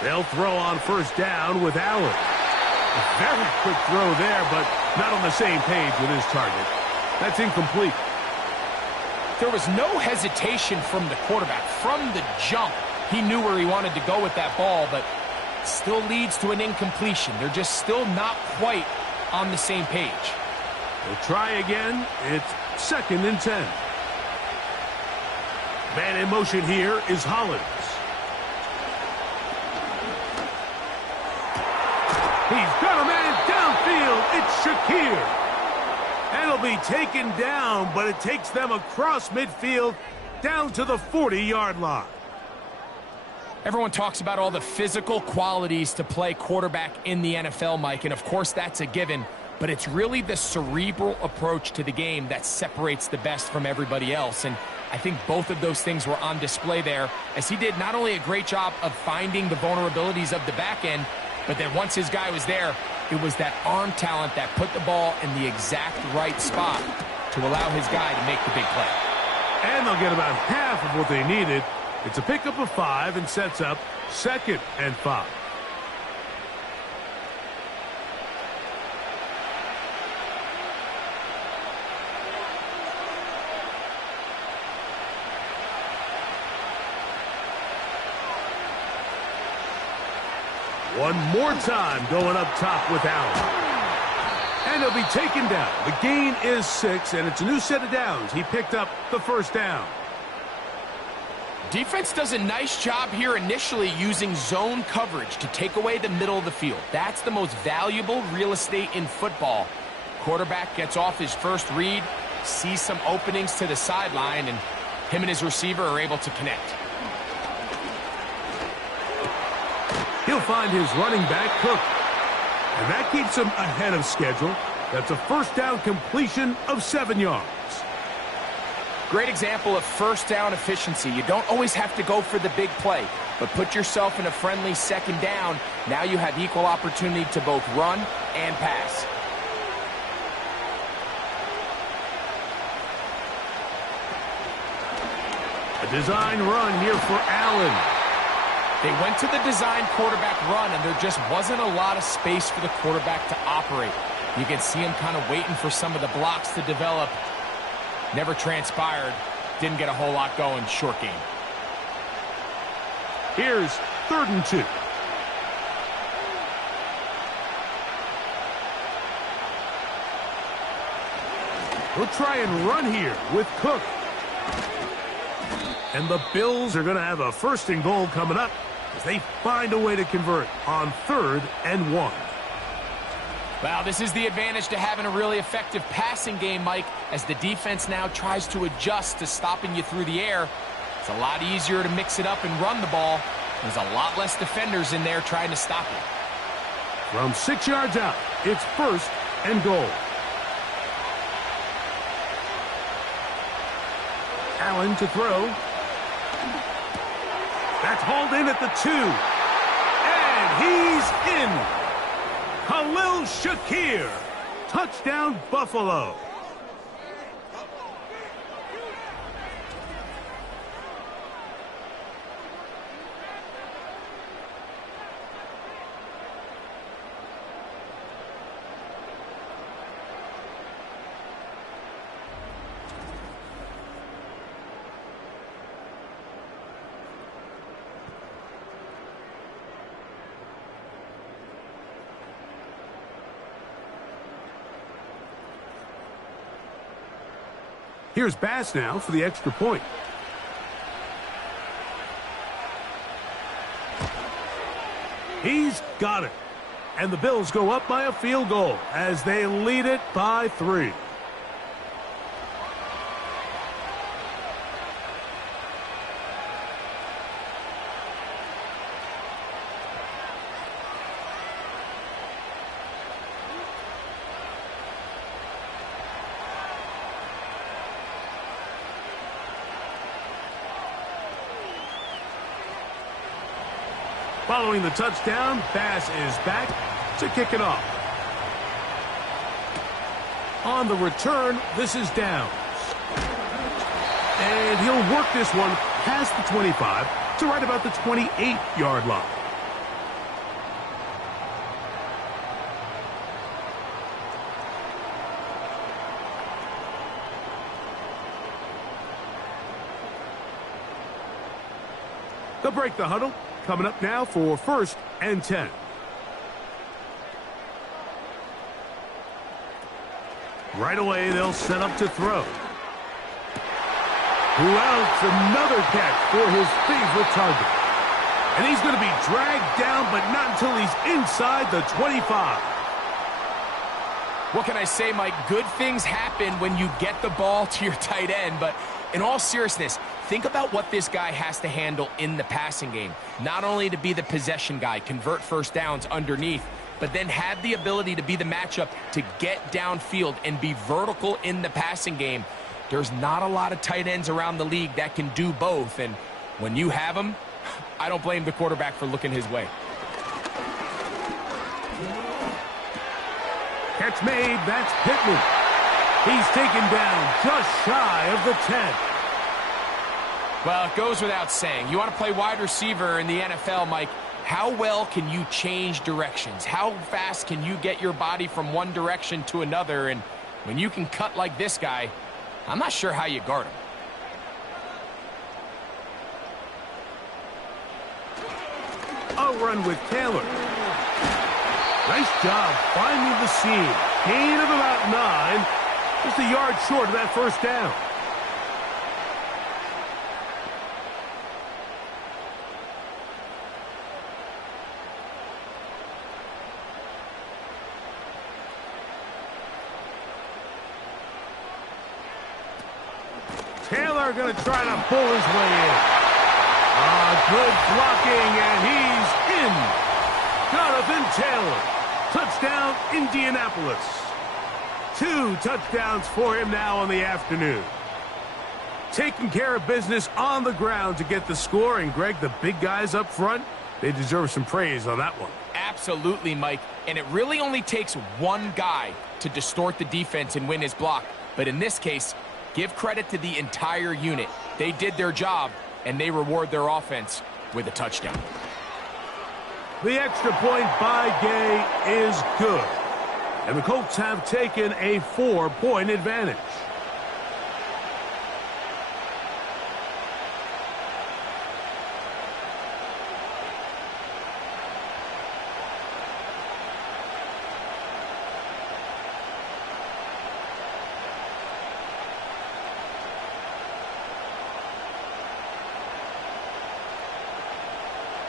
They'll throw on first down with Allen. A very quick throw there, but not on the same page with his target. That's incomplete. There was no hesitation from the quarterback. From the jump, he knew where he wanted to go with that ball, but still leads to an incompletion. They're just still not quite on the same page. They'll try again. It's 2nd and 10. Man in motion here is Hollins. He's got a man downfield. It's Shakir. And it'll be taken down, but it takes them across midfield down to the 40-yard line. Everyone talks about all the physical qualities to play quarterback in the NFL, Mike, and of course that's a given, but it's really the cerebral approach to the game that separates the best from everybody else, and I think both of those things were on display there, as he did not only a great job of finding the vulnerabilities of the back end, but then once his guy was there, it was that arm talent that put the ball in the exact right spot to allow his guy to make the big play. And they'll get about half of what they needed. It's a pickup of 5 and sets up 2nd and 5. One more time going up top with Allen. And he'll be taken down. The gain is 6, and it's a new set of downs. He picked up the first down. Defense does a nice job here initially using zone coverage to take away the middle of the field. That's the most valuable real estate in football. Quarterback gets off his first read, sees some openings to the sideline, and him and his receiver are able to connect. He'll find his running back, Cook. And that keeps him ahead of schedule. That's a first down completion of 7 yards. Great example of first down efficiency. You don't always have to go for the big play, but put yourself in a friendly 2nd down. Now you have equal opportunity to both run and pass. A design run here for Allen. They went to the design quarterback run, and there just wasn't a lot of space for the quarterback to operate. You can see him kind of waiting for some of the blocks to develop. Never transpired. Didn't get a whole lot going. Short game. Here's 3rd and 2. We'll try and run here with Cook. And the Bills are going to have a 1st and goal coming up as they find a way to convert on 3rd and 1. Well, this is the advantage to having a really effective passing game, Mike, as the defense now tries to adjust to stopping you through the air. It's a lot easier to mix it up and run the ball. There's a lot less defenders in there trying to stop it. From 6 yards out, it's 1st and goal. Allen to throw. That's hauled in at the 2. And he's in. Khalil Shakir Touchdown, Buffalo. Here's Bass now for the extra point. He's got it. And the Bills go up by a field goal as they lead it by 3. Following the touchdown, Bass is back to kick it off. On the return, this is Downs. And he'll work this one past the 25 to right about the 28-yard line. They'll break the huddle. Coming up now for 1st and 10. Right away, they'll set up to throw. Who else? Another catch for his favorite target. And he's going to be dragged down, but not until he's inside the 25. What can I say, Mike? Good things happen when you get the ball to your tight end, but in all seriousness, think about what this guy has to handle in the passing game. Not only to be the possession guy, convert first downs underneath, but then have the ability to be the matchup to get downfield and be vertical in the passing game. There's not a lot of tight ends around the league that can do both, and when you have them, I don't blame the quarterback for looking his way. Catch made, that's Pittman. He's taken down just shy of the 10. Well, it goes without saying. You want to play wide receiver in the NFL, Mike, how well can you change directions? How fast can you get your body from one direction to another? And when you can cut like this guy, I'm not sure how you guard him. A run with Taylor. Nice job finding the seam. Gain of about 9. Just a yard short of that first down. Taylor going to try to pull his way in. Good blocking, and he's in. Jonathan Taylor. Touchdown, Indianapolis. 2 touchdowns for him now on the afternoon. Taking care of business on the ground to get the score, and Greg, the big guys up front, they deserve some praise on that one. Absolutely, Mike. And it really only takes one guy to distort the defense and win his block. But in this case, give credit to the entire unit. They did their job, and they reward their offense with a touchdown. The extra point by Gay is good. And the Colts have taken a 4-point advantage.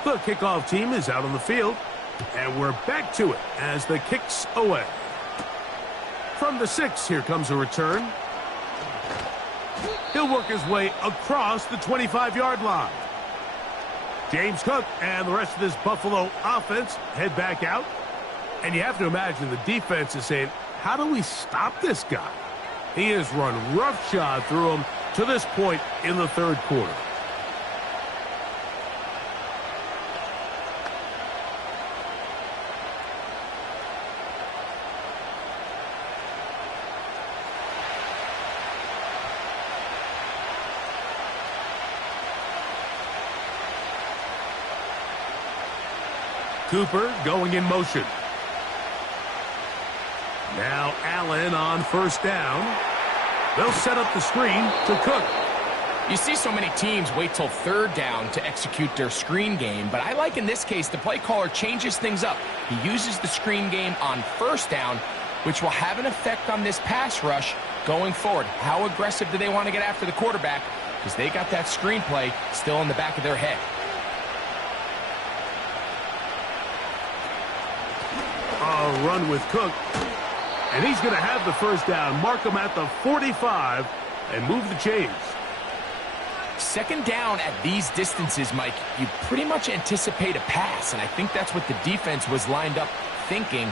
The kickoff team is out on the field, and we're back to it as the kick's away. From the 6, here comes a return. He'll work his way across the 25-yard line. James Cook and the rest of this Buffalo offense head back out. And you have to imagine the defense is saying, how do we stop this guy? He has run roughshod through him to this point in the third quarter. Cooper going in motion. Now Allen on first down. They'll set up the screen to Cook. You see so many teams wait till third down to execute their screen game, but I like in this case the play caller changes things up. He uses the screen game on first down, which will have an effect on this pass rush going forward. How aggressive do they want to get after the quarterback? Because they got that screen play still in the back of their head. A run with Cook. And he's going to have the first down. Mark him at the 45 and move the chains. Second down at these distances, Mike, you pretty much anticipate a pass, and I think that's what the defense was lined up thinking.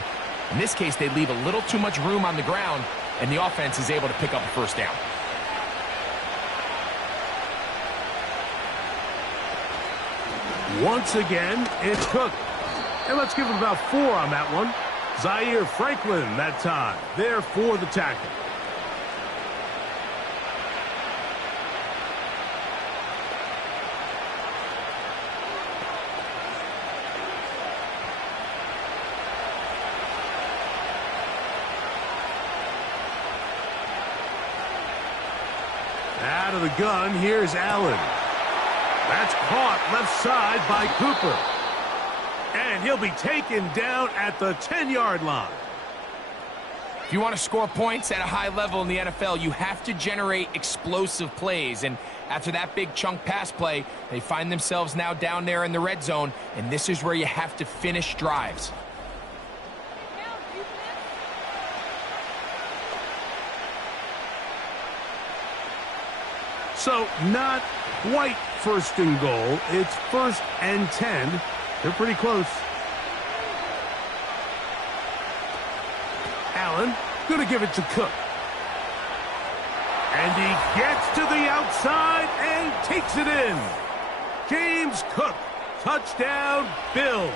In this case, they leave a little too much room on the ground, and the offense is able to pick up a first down. Once again, it's Cook. And let's give him about 4 on that one. Zaire Franklin that time, there for the tackle. Out of the gun, here's Allen. That's caught left side by Cooper. And he'll be taken down at the 10-yard line. If you want to score points at a high level in the NFL, you have to generate explosive plays. And after that big chunk pass play, they find themselves now down there in the red zone, and this is where you have to finish drives. So not quite first and goal. It's 1st and 10. They're pretty close. Allen going to give it to Cook. And he gets to the outside and takes it in. James Cook, touchdown Bills.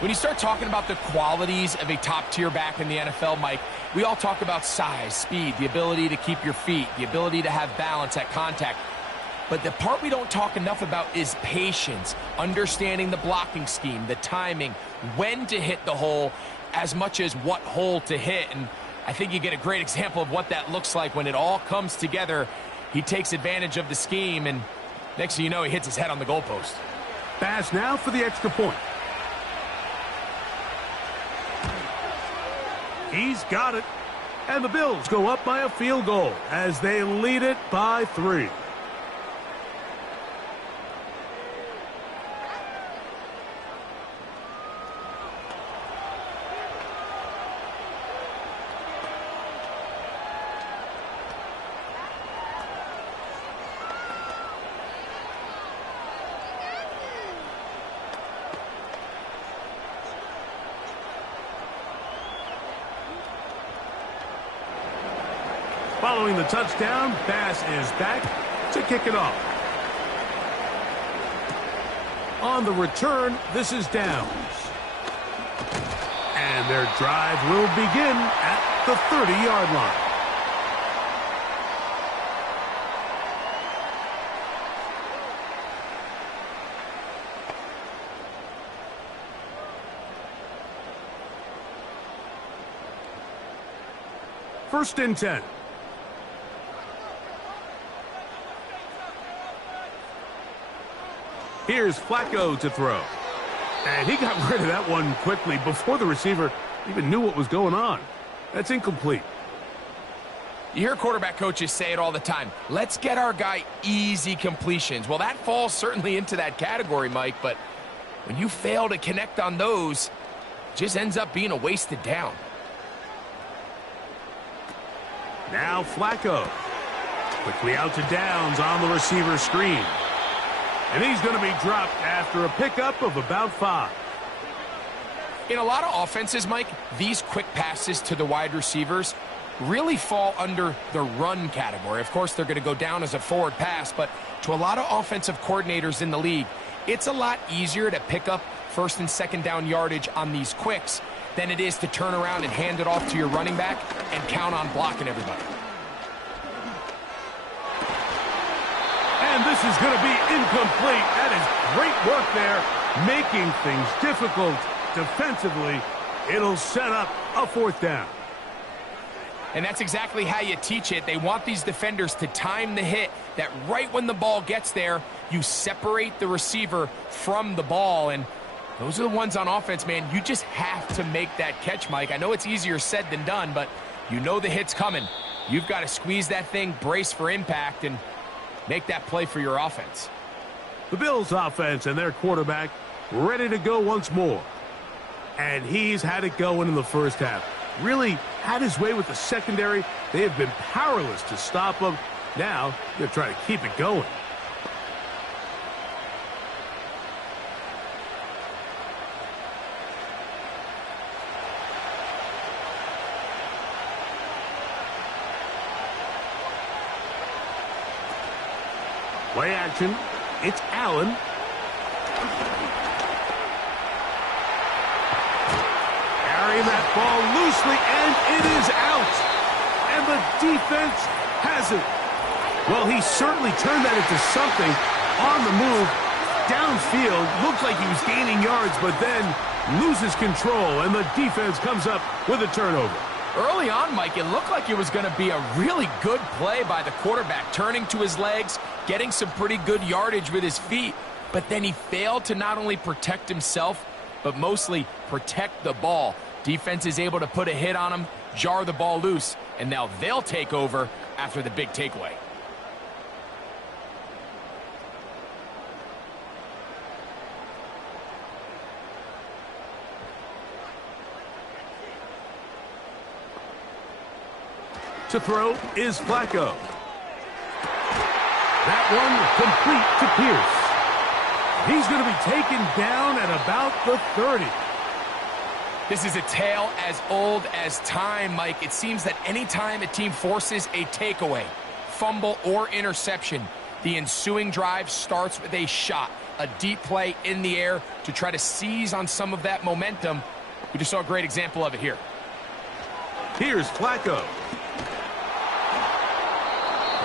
When you start talking about the qualities of a top-tier back in the NFL, Mike, we all talk about size, speed, the ability to keep your feet, the ability to have balance at contact. But the part we don't talk enough about is patience, understanding the blocking scheme, the timing, when to hit the hole, as much as what hole to hit. And I think you get a great example of what that looks like when it all comes together. He takes advantage of the scheme, and next thing you know, he hits his head on the goalpost. Pass now for the extra point. He's got it. And the Bills go up by a field goal as they lead it by 3. Following the touchdown, Bass is back to kick it off. On the return, this is Downs. And their drive will begin at the 30-yard line. First and 10. Here's Flacco to throw. And he got rid of that one quickly before the receiver even knew what was going on. That's incomplete. You hear quarterback coaches say it all the time. Let's get our guy easy completions. Well, that falls certainly into that category, Mike, but when you fail to connect on those, it just ends up being a wasted down. Now Flacco. Quickly out to Downs on the receiver screen. And he's going to be dropped after a pickup of about 5. In a lot of offenses, Mike, these quick passes to the wide receivers really fall under the run category. Of course, they're going to go down as a forward pass, but to a lot of offensive coordinators in the league, it's a lot easier to pick up first and second down yardage on these quicks than it is to turn around and hand it off to your running back and count on blocking everybody. And this is going to be incomplete. That is great work there making things difficult defensively. It'll set up a fourth down. And that's exactly how you teach it. They want these defenders to time the hit, that right when the ball gets there, you separate the receiver from the ball. And those are the ones on offense, man. You just have to make that catch, Mike. I know it's easier said than done, but you know the hit's coming. You've got to squeeze that thing, brace for impact, and make that play for your offense. The Bills' offense and their quarterback ready to go once more. And he's had it going in the first half. Really had his way with the secondary. They have been powerless to stop him. Now they're trying to keep it going. Play action. It's Allen. Carrying that ball loosely, and it is out. And the defense has it. Well, he certainly turned that into something on the move. Downfield, looked like he was gaining yards, but then loses control, and the defense comes up with a turnover. Early on, Mike, it looked like it was going to be a really good play by the quarterback, turning to his legs, getting some pretty good yardage with his feet, but then he failed to not only protect himself, but mostly protect the ball. Defense is able to put a hit on him, jar the ball loose, and now they'll take over after the big takeaway. To throw is Flacco. That one complete to Pierce. He's going to be taken down at about the 30. This is a tale as old as time, Mike. It seems that anytime a team forces a takeaway, fumble, or interception, the ensuing drive starts with a shot, a deep play in the air to try to seize on some of that momentum. We just saw a great example of it here. Here's Flacco.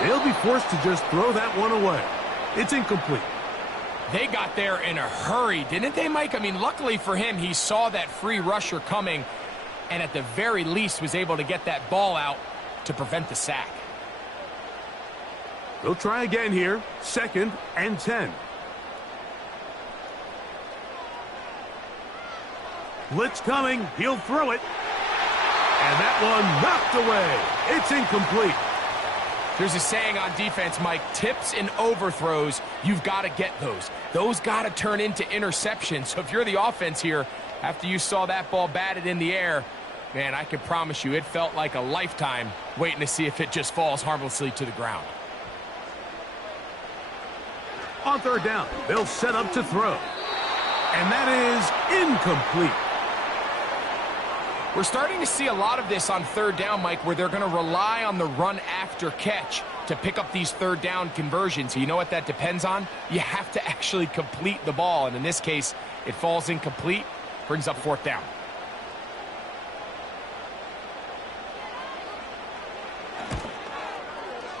They'll be forced to just throw that one away. It's incomplete. They got there in a hurry, didn't they, Mike? I mean, luckily for him, he saw that free rusher coming and at the very least was able to get that ball out to prevent the sack. They'll try again here. 2nd and 10. Blitz coming. He'll throw it. And that one knocked away. It's incomplete. There's a saying on defense, Mike, tips and overthrows, you've got to get those. Those got to turn into interceptions. So if you're the offense here, after you saw that ball batted in the air, man, I can promise you it felt like a lifetime waiting to see if it just falls harmlessly to the ground. On 3rd down, they'll set up to throw. And that is incomplete. We're starting to see a lot of this on 3rd down, Mike, where they're going to rely on the run after catch to pick up these 3rd down conversions. So you know what that depends on? You have to actually complete the ball. And in this case, it falls incomplete, brings up 4th down.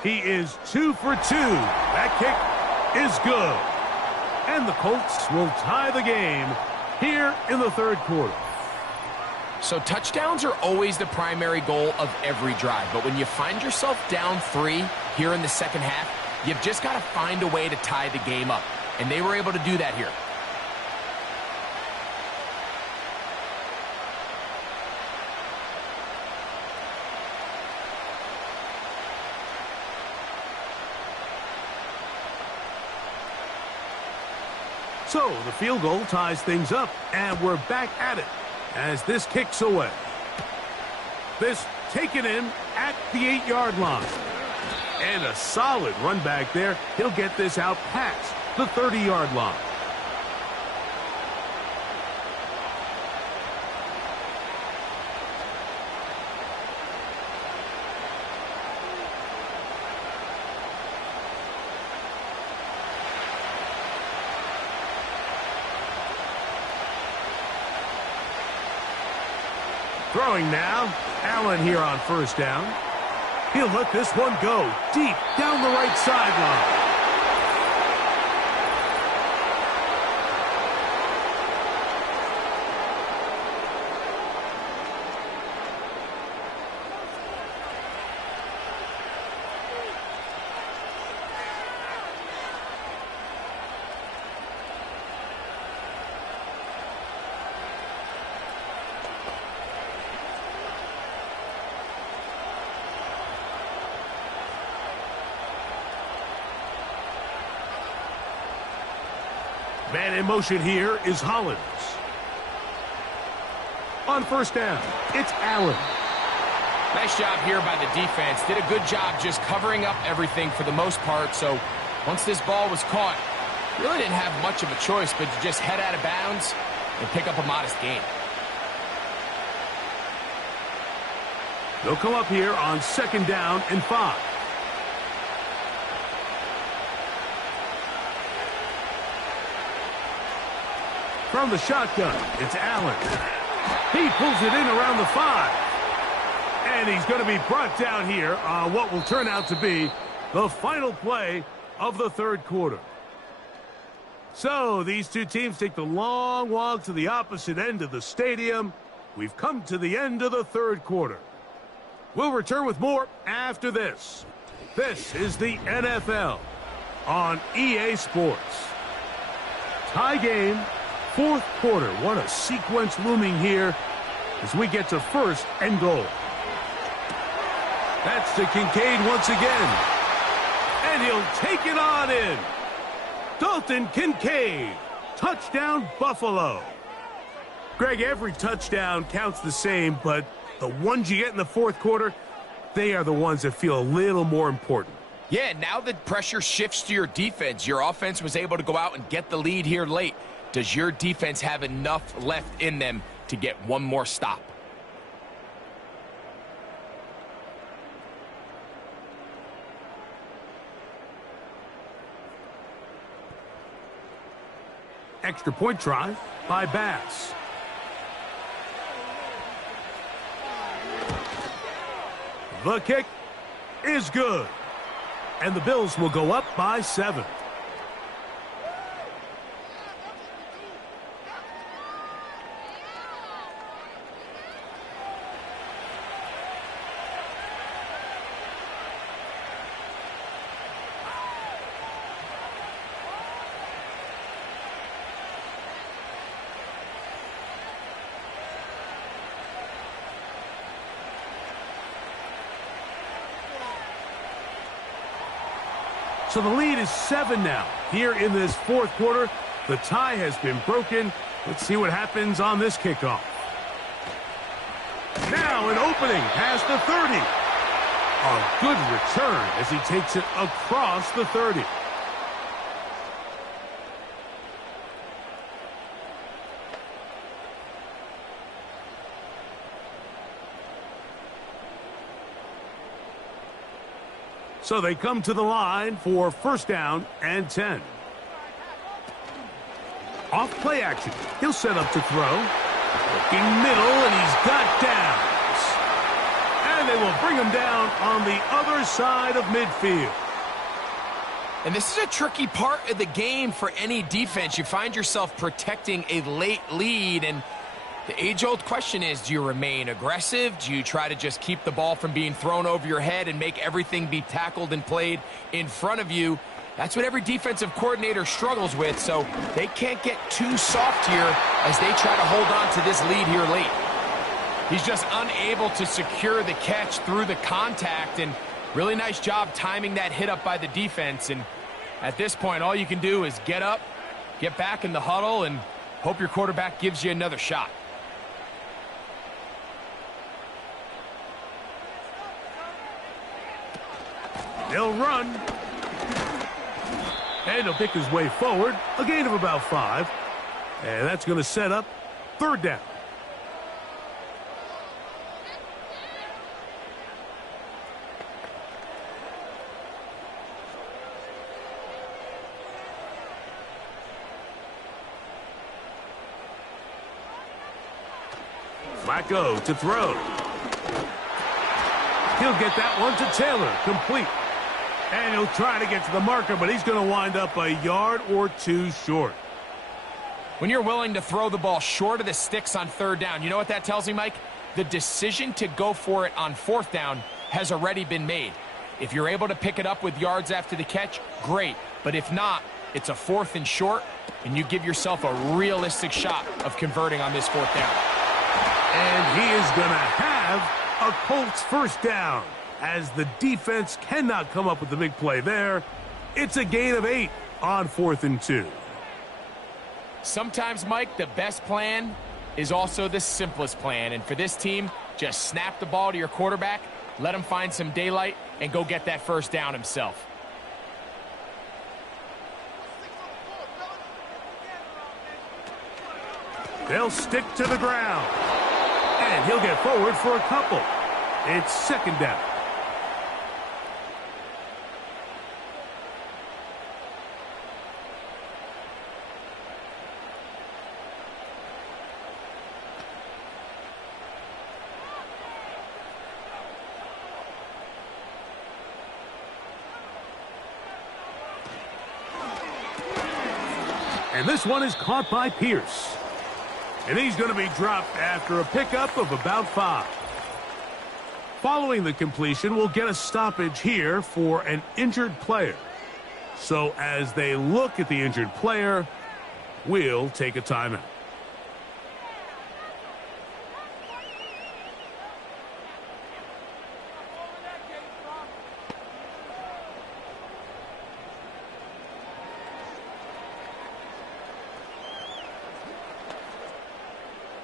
He is 2 for 2. That kick is good. And the Colts will tie the game here in the 3rd quarter. So touchdowns are always the primary goal of every drive. But when you find yourself down 3 here in the 2nd half, you've just got to find a way to tie the game up. And they were able to do that here. So the field goal ties things up, and we're back at it as this kicks away. This taken in at the 8-yard line. And a solid run back there. He'll get this out past the 30-yard line. Throwing now, Allen here on 1st down. He'll let this one go deep down the right sideline. Man in motion here is Hollins. On first down, it's Allen. Nice job here by the defense. Did a good job just covering up everything for the most part. So once this ball was caught, really didn't have much of a choice but to just head out of bounds and pick up a modest gain. They'll come up here on second down and 5. From the shotgun, it's Allen. He pulls it in around the 5. And he's going to be brought down here on what will turn out to be the final play of the third quarter. So these two teams take the long walk to the opposite end of the stadium. We've come to the end of the third quarter. We'll return with more after this. This is the NFL on EA Sports. Tie game, fourth quarter. What a sequence looming here as we get to first and goal. That's to Kincaid once again. And he'll take it on in. Dalton Kincaid. Touchdown, Buffalo. Greg, every touchdown counts the same, but the ones you get in the fourth quarter, they are the ones that feel a little more important. Yeah, now the pressure shifts to your defense. Your offense was able to go out and get the lead here late. Does your defense have enough left in them to get one more stop? Extra point try by Bass. The kick is good. And the Bills will go up by 7. So the lead is 7 now. Here in this fourth quarter, the tie has been broken. Let's see what happens on this kickoff. Now an opening past the 30. A good return as he takes it across the 30. So they come to the line for first down and 10. Off play action. He'll set up to throw. Looking middle, and he's got downs. And they will bring him down on the other side of midfield. And this is a tricky part of the game for any defense. You find yourself protecting a late lead, and the age-old question is, do you remain aggressive? Do you try to just keep the ball from being thrown over your head and make everything be tackled and played in front of you? That's what every defensive coordinator struggles with, so they can't get too soft here as they try to hold on to this lead here late. He's just unable to secure the catch through the contact, and really nice job timing that hit up by the defense. And at this point, all you can do is get up, get back in the huddle, and hope your quarterback gives you another shot. They'll run. And he'll pick his way forward. A gain of about 5. And that's going to set up third down. Flacco to throw. He'll get that one to Taylor, complete. And he'll try to get to the marker, but he's going to wind up a yard or 2 short. When you're willing to throw the ball short of the sticks on third down, you know what that tells me, Mike? The decision to go for it on fourth down has already been made. If you're able to pick it up with yards after the catch, great. But if not, it's a 4th and short, and you give yourself a realistic shot of converting on this fourth down. And he is going to have a Colts first down, as the defense cannot come up with the big play there. It's a gain of 8 on 4th and 2. Sometimes, Mike, the best plan is also the simplest plan. And for this team, just snap the ball to your quarterback, let him find some daylight, and go get that first down himself. They'll stick to the ground. And he'll get forward for a couple. It's second down. And this one is caught by Pierce. And he's going to be dropped after a pickup of about 5. Following the completion, we'll get a stoppage here for an injured player. So as they look at the injured player, we'll take a timeout.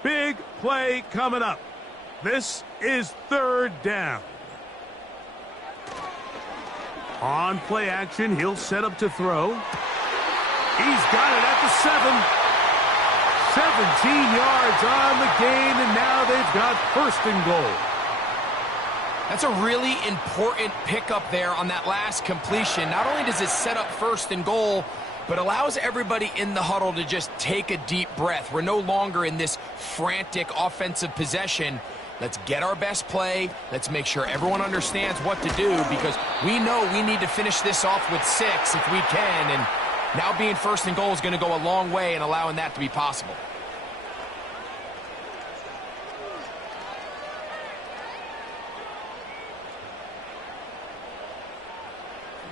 Big play coming up. This is third down. On play action, he'll set up to throw. He's got it at the 7. 17 yards on the gain, and now they've got first and goal. That's a really important pickup there on that last completion. Not only does it set up first and goal, but allows everybody in the huddle to just take a deep breath. We're no longer in this frantic offensive possession. Let's get our best play. Let's make sure everyone understands what to do, because we know we need to finish this off with 6 if we can. And now being first and goal is going to go a long way in allowing that to be possible.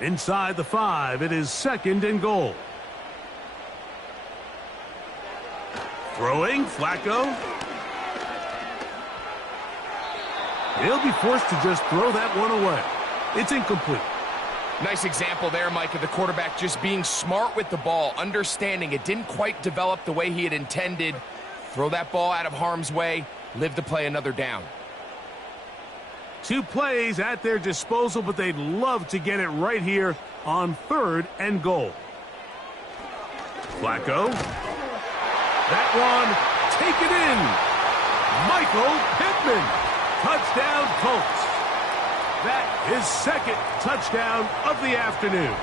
Inside the 5, it is second and goal. Throwing, Flacco. He'll be forced to just throw that one away. It's incomplete. Nice example there, Mike, of the quarterback just being smart with the ball, understanding it didn't quite develop the way he had intended. Throw that ball out of harm's way, live to play another down. 2 plays at their disposal, but they'd love to get it right here on third and goal. Flacco. That one, take it in. Michael Pittman. Touchdown, Colts. That is second touchdown of the afternoon.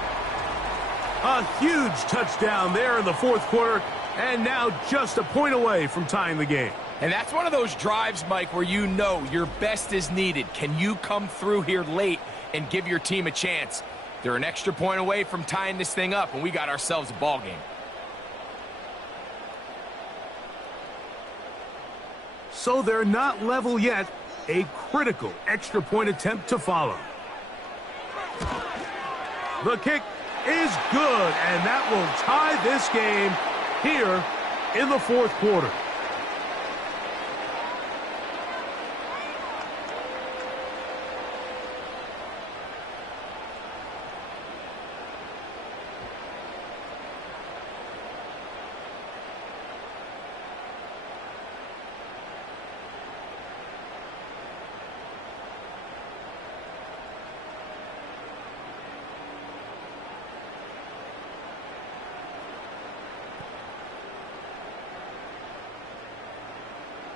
A huge touchdown there in the fourth quarter, and now just a point away from tying the game. And that's one of those drives, Mike, where you know your best is needed. Can you come through here late and give your team a chance? They're an extra point away from tying this thing up, and we got ourselves a ball game. So they're not level yet. A critical extra point attempt to follow. The kick is good, and that will tie this game here in the fourth quarter.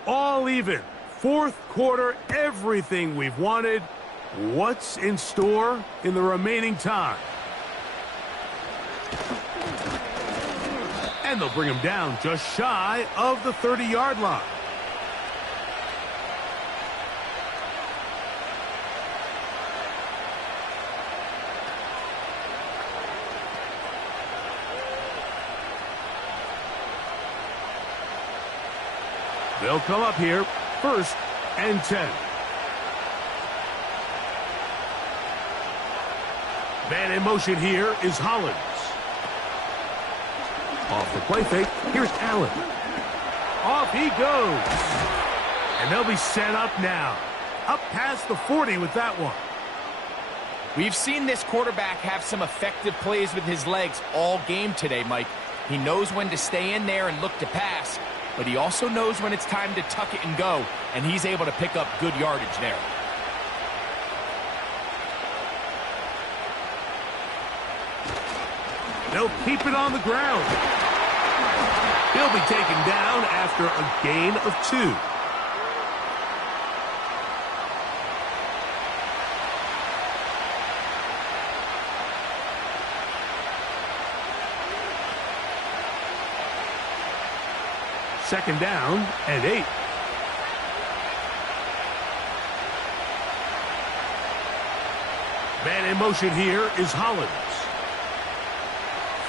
All even. Fourth quarter, everything we've wanted. What's in store in the remaining time? And they'll bring him down just shy of the 30-yard line. They'll come up here, first and 10. Man in motion here is Hollins. Off the play fake, here's Allen. Off he goes. And they'll be set up now. Up past the 40 with that one. We've seen this quarterback have some effective plays with his legs all game today, Mike. He knows when to stay in there and look to pass, but he also knows when it's time to tuck it and go, and he's able to pick up good yardage there. They'll keep it on the ground. He'll be taken down after a gain of 2. Second down and 8. Man in motion here is Hollins.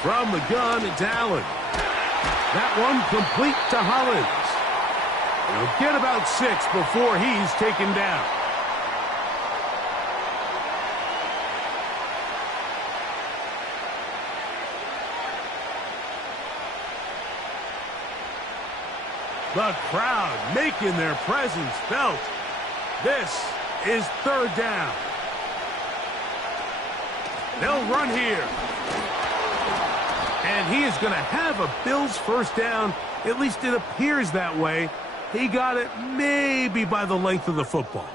From the gun, it's Allen. That one complete to Hollins. He'll get about 6 before he's taken down. The crowd making their presence felt. This is third down. They'll run here. And he is going to have a Bills first down. At least it appears that way. He got it maybe by the length of the football.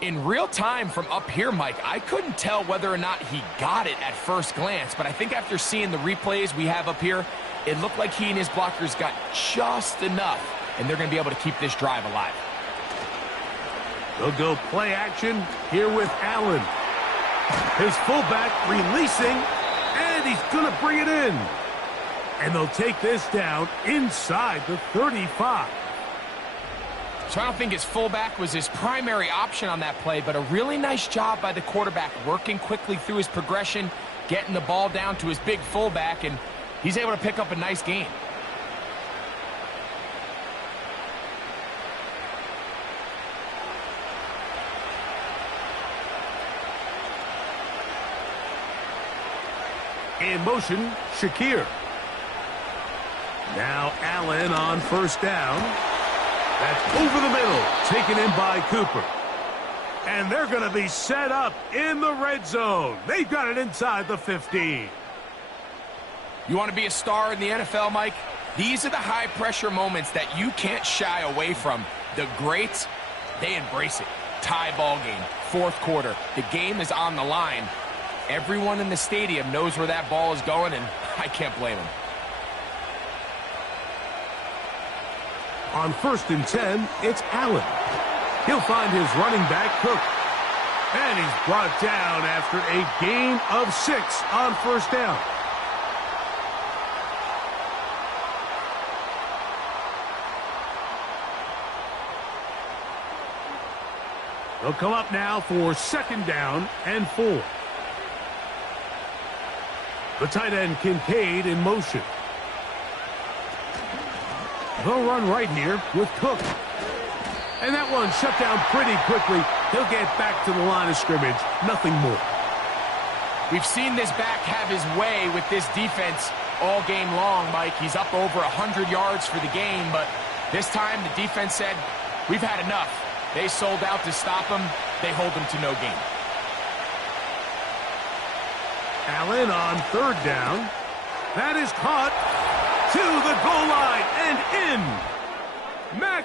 In real time from up here, Mike, I couldn't tell whether or not he got it at first glance, but I think after seeing the replays we have up here, it looked like he and his blockers got just enough, and they're going to be able to keep this drive alive. They'll go play action here with Allen. His fullback releasing, and he's going to bring it in. And they'll take this down inside the 35. So I don't think his fullback was his primary option on that play, but a really nice job by the quarterback working quickly through his progression, getting the ball down to his big fullback, and he's able to pick up a nice gain. In motion, Shakir. Now Allen on first down. That's over the middle, taken in by Cooper. And they're going to be set up in the red zone. They've got it inside the 15. You want to be a star in the NFL, Mike? These are the high-pressure moments that you can't shy away from. The greats, they embrace it. Tie ball game, fourth quarter. The game is on the line. Everyone in the stadium knows where that ball is going, and I can't blame them. On 1st and 10, it's Allen. He'll find his running back, Cook. And he's brought down after a gain of 6 on first down. They'll come up now for second down and 4. The tight end, Kincaid, in motion. They'll run right here with Cook. And that one shut down pretty quickly. He'll get back to the line of scrimmage. Nothing more. We've seen this back have his way with this defense all game long, Mike. He's up over 100 yards for the game, but this time the defense said, we've had enough. They sold out to stop him. They hold him to no gain. Allen on third down. That is caught to the goal line and in. Mac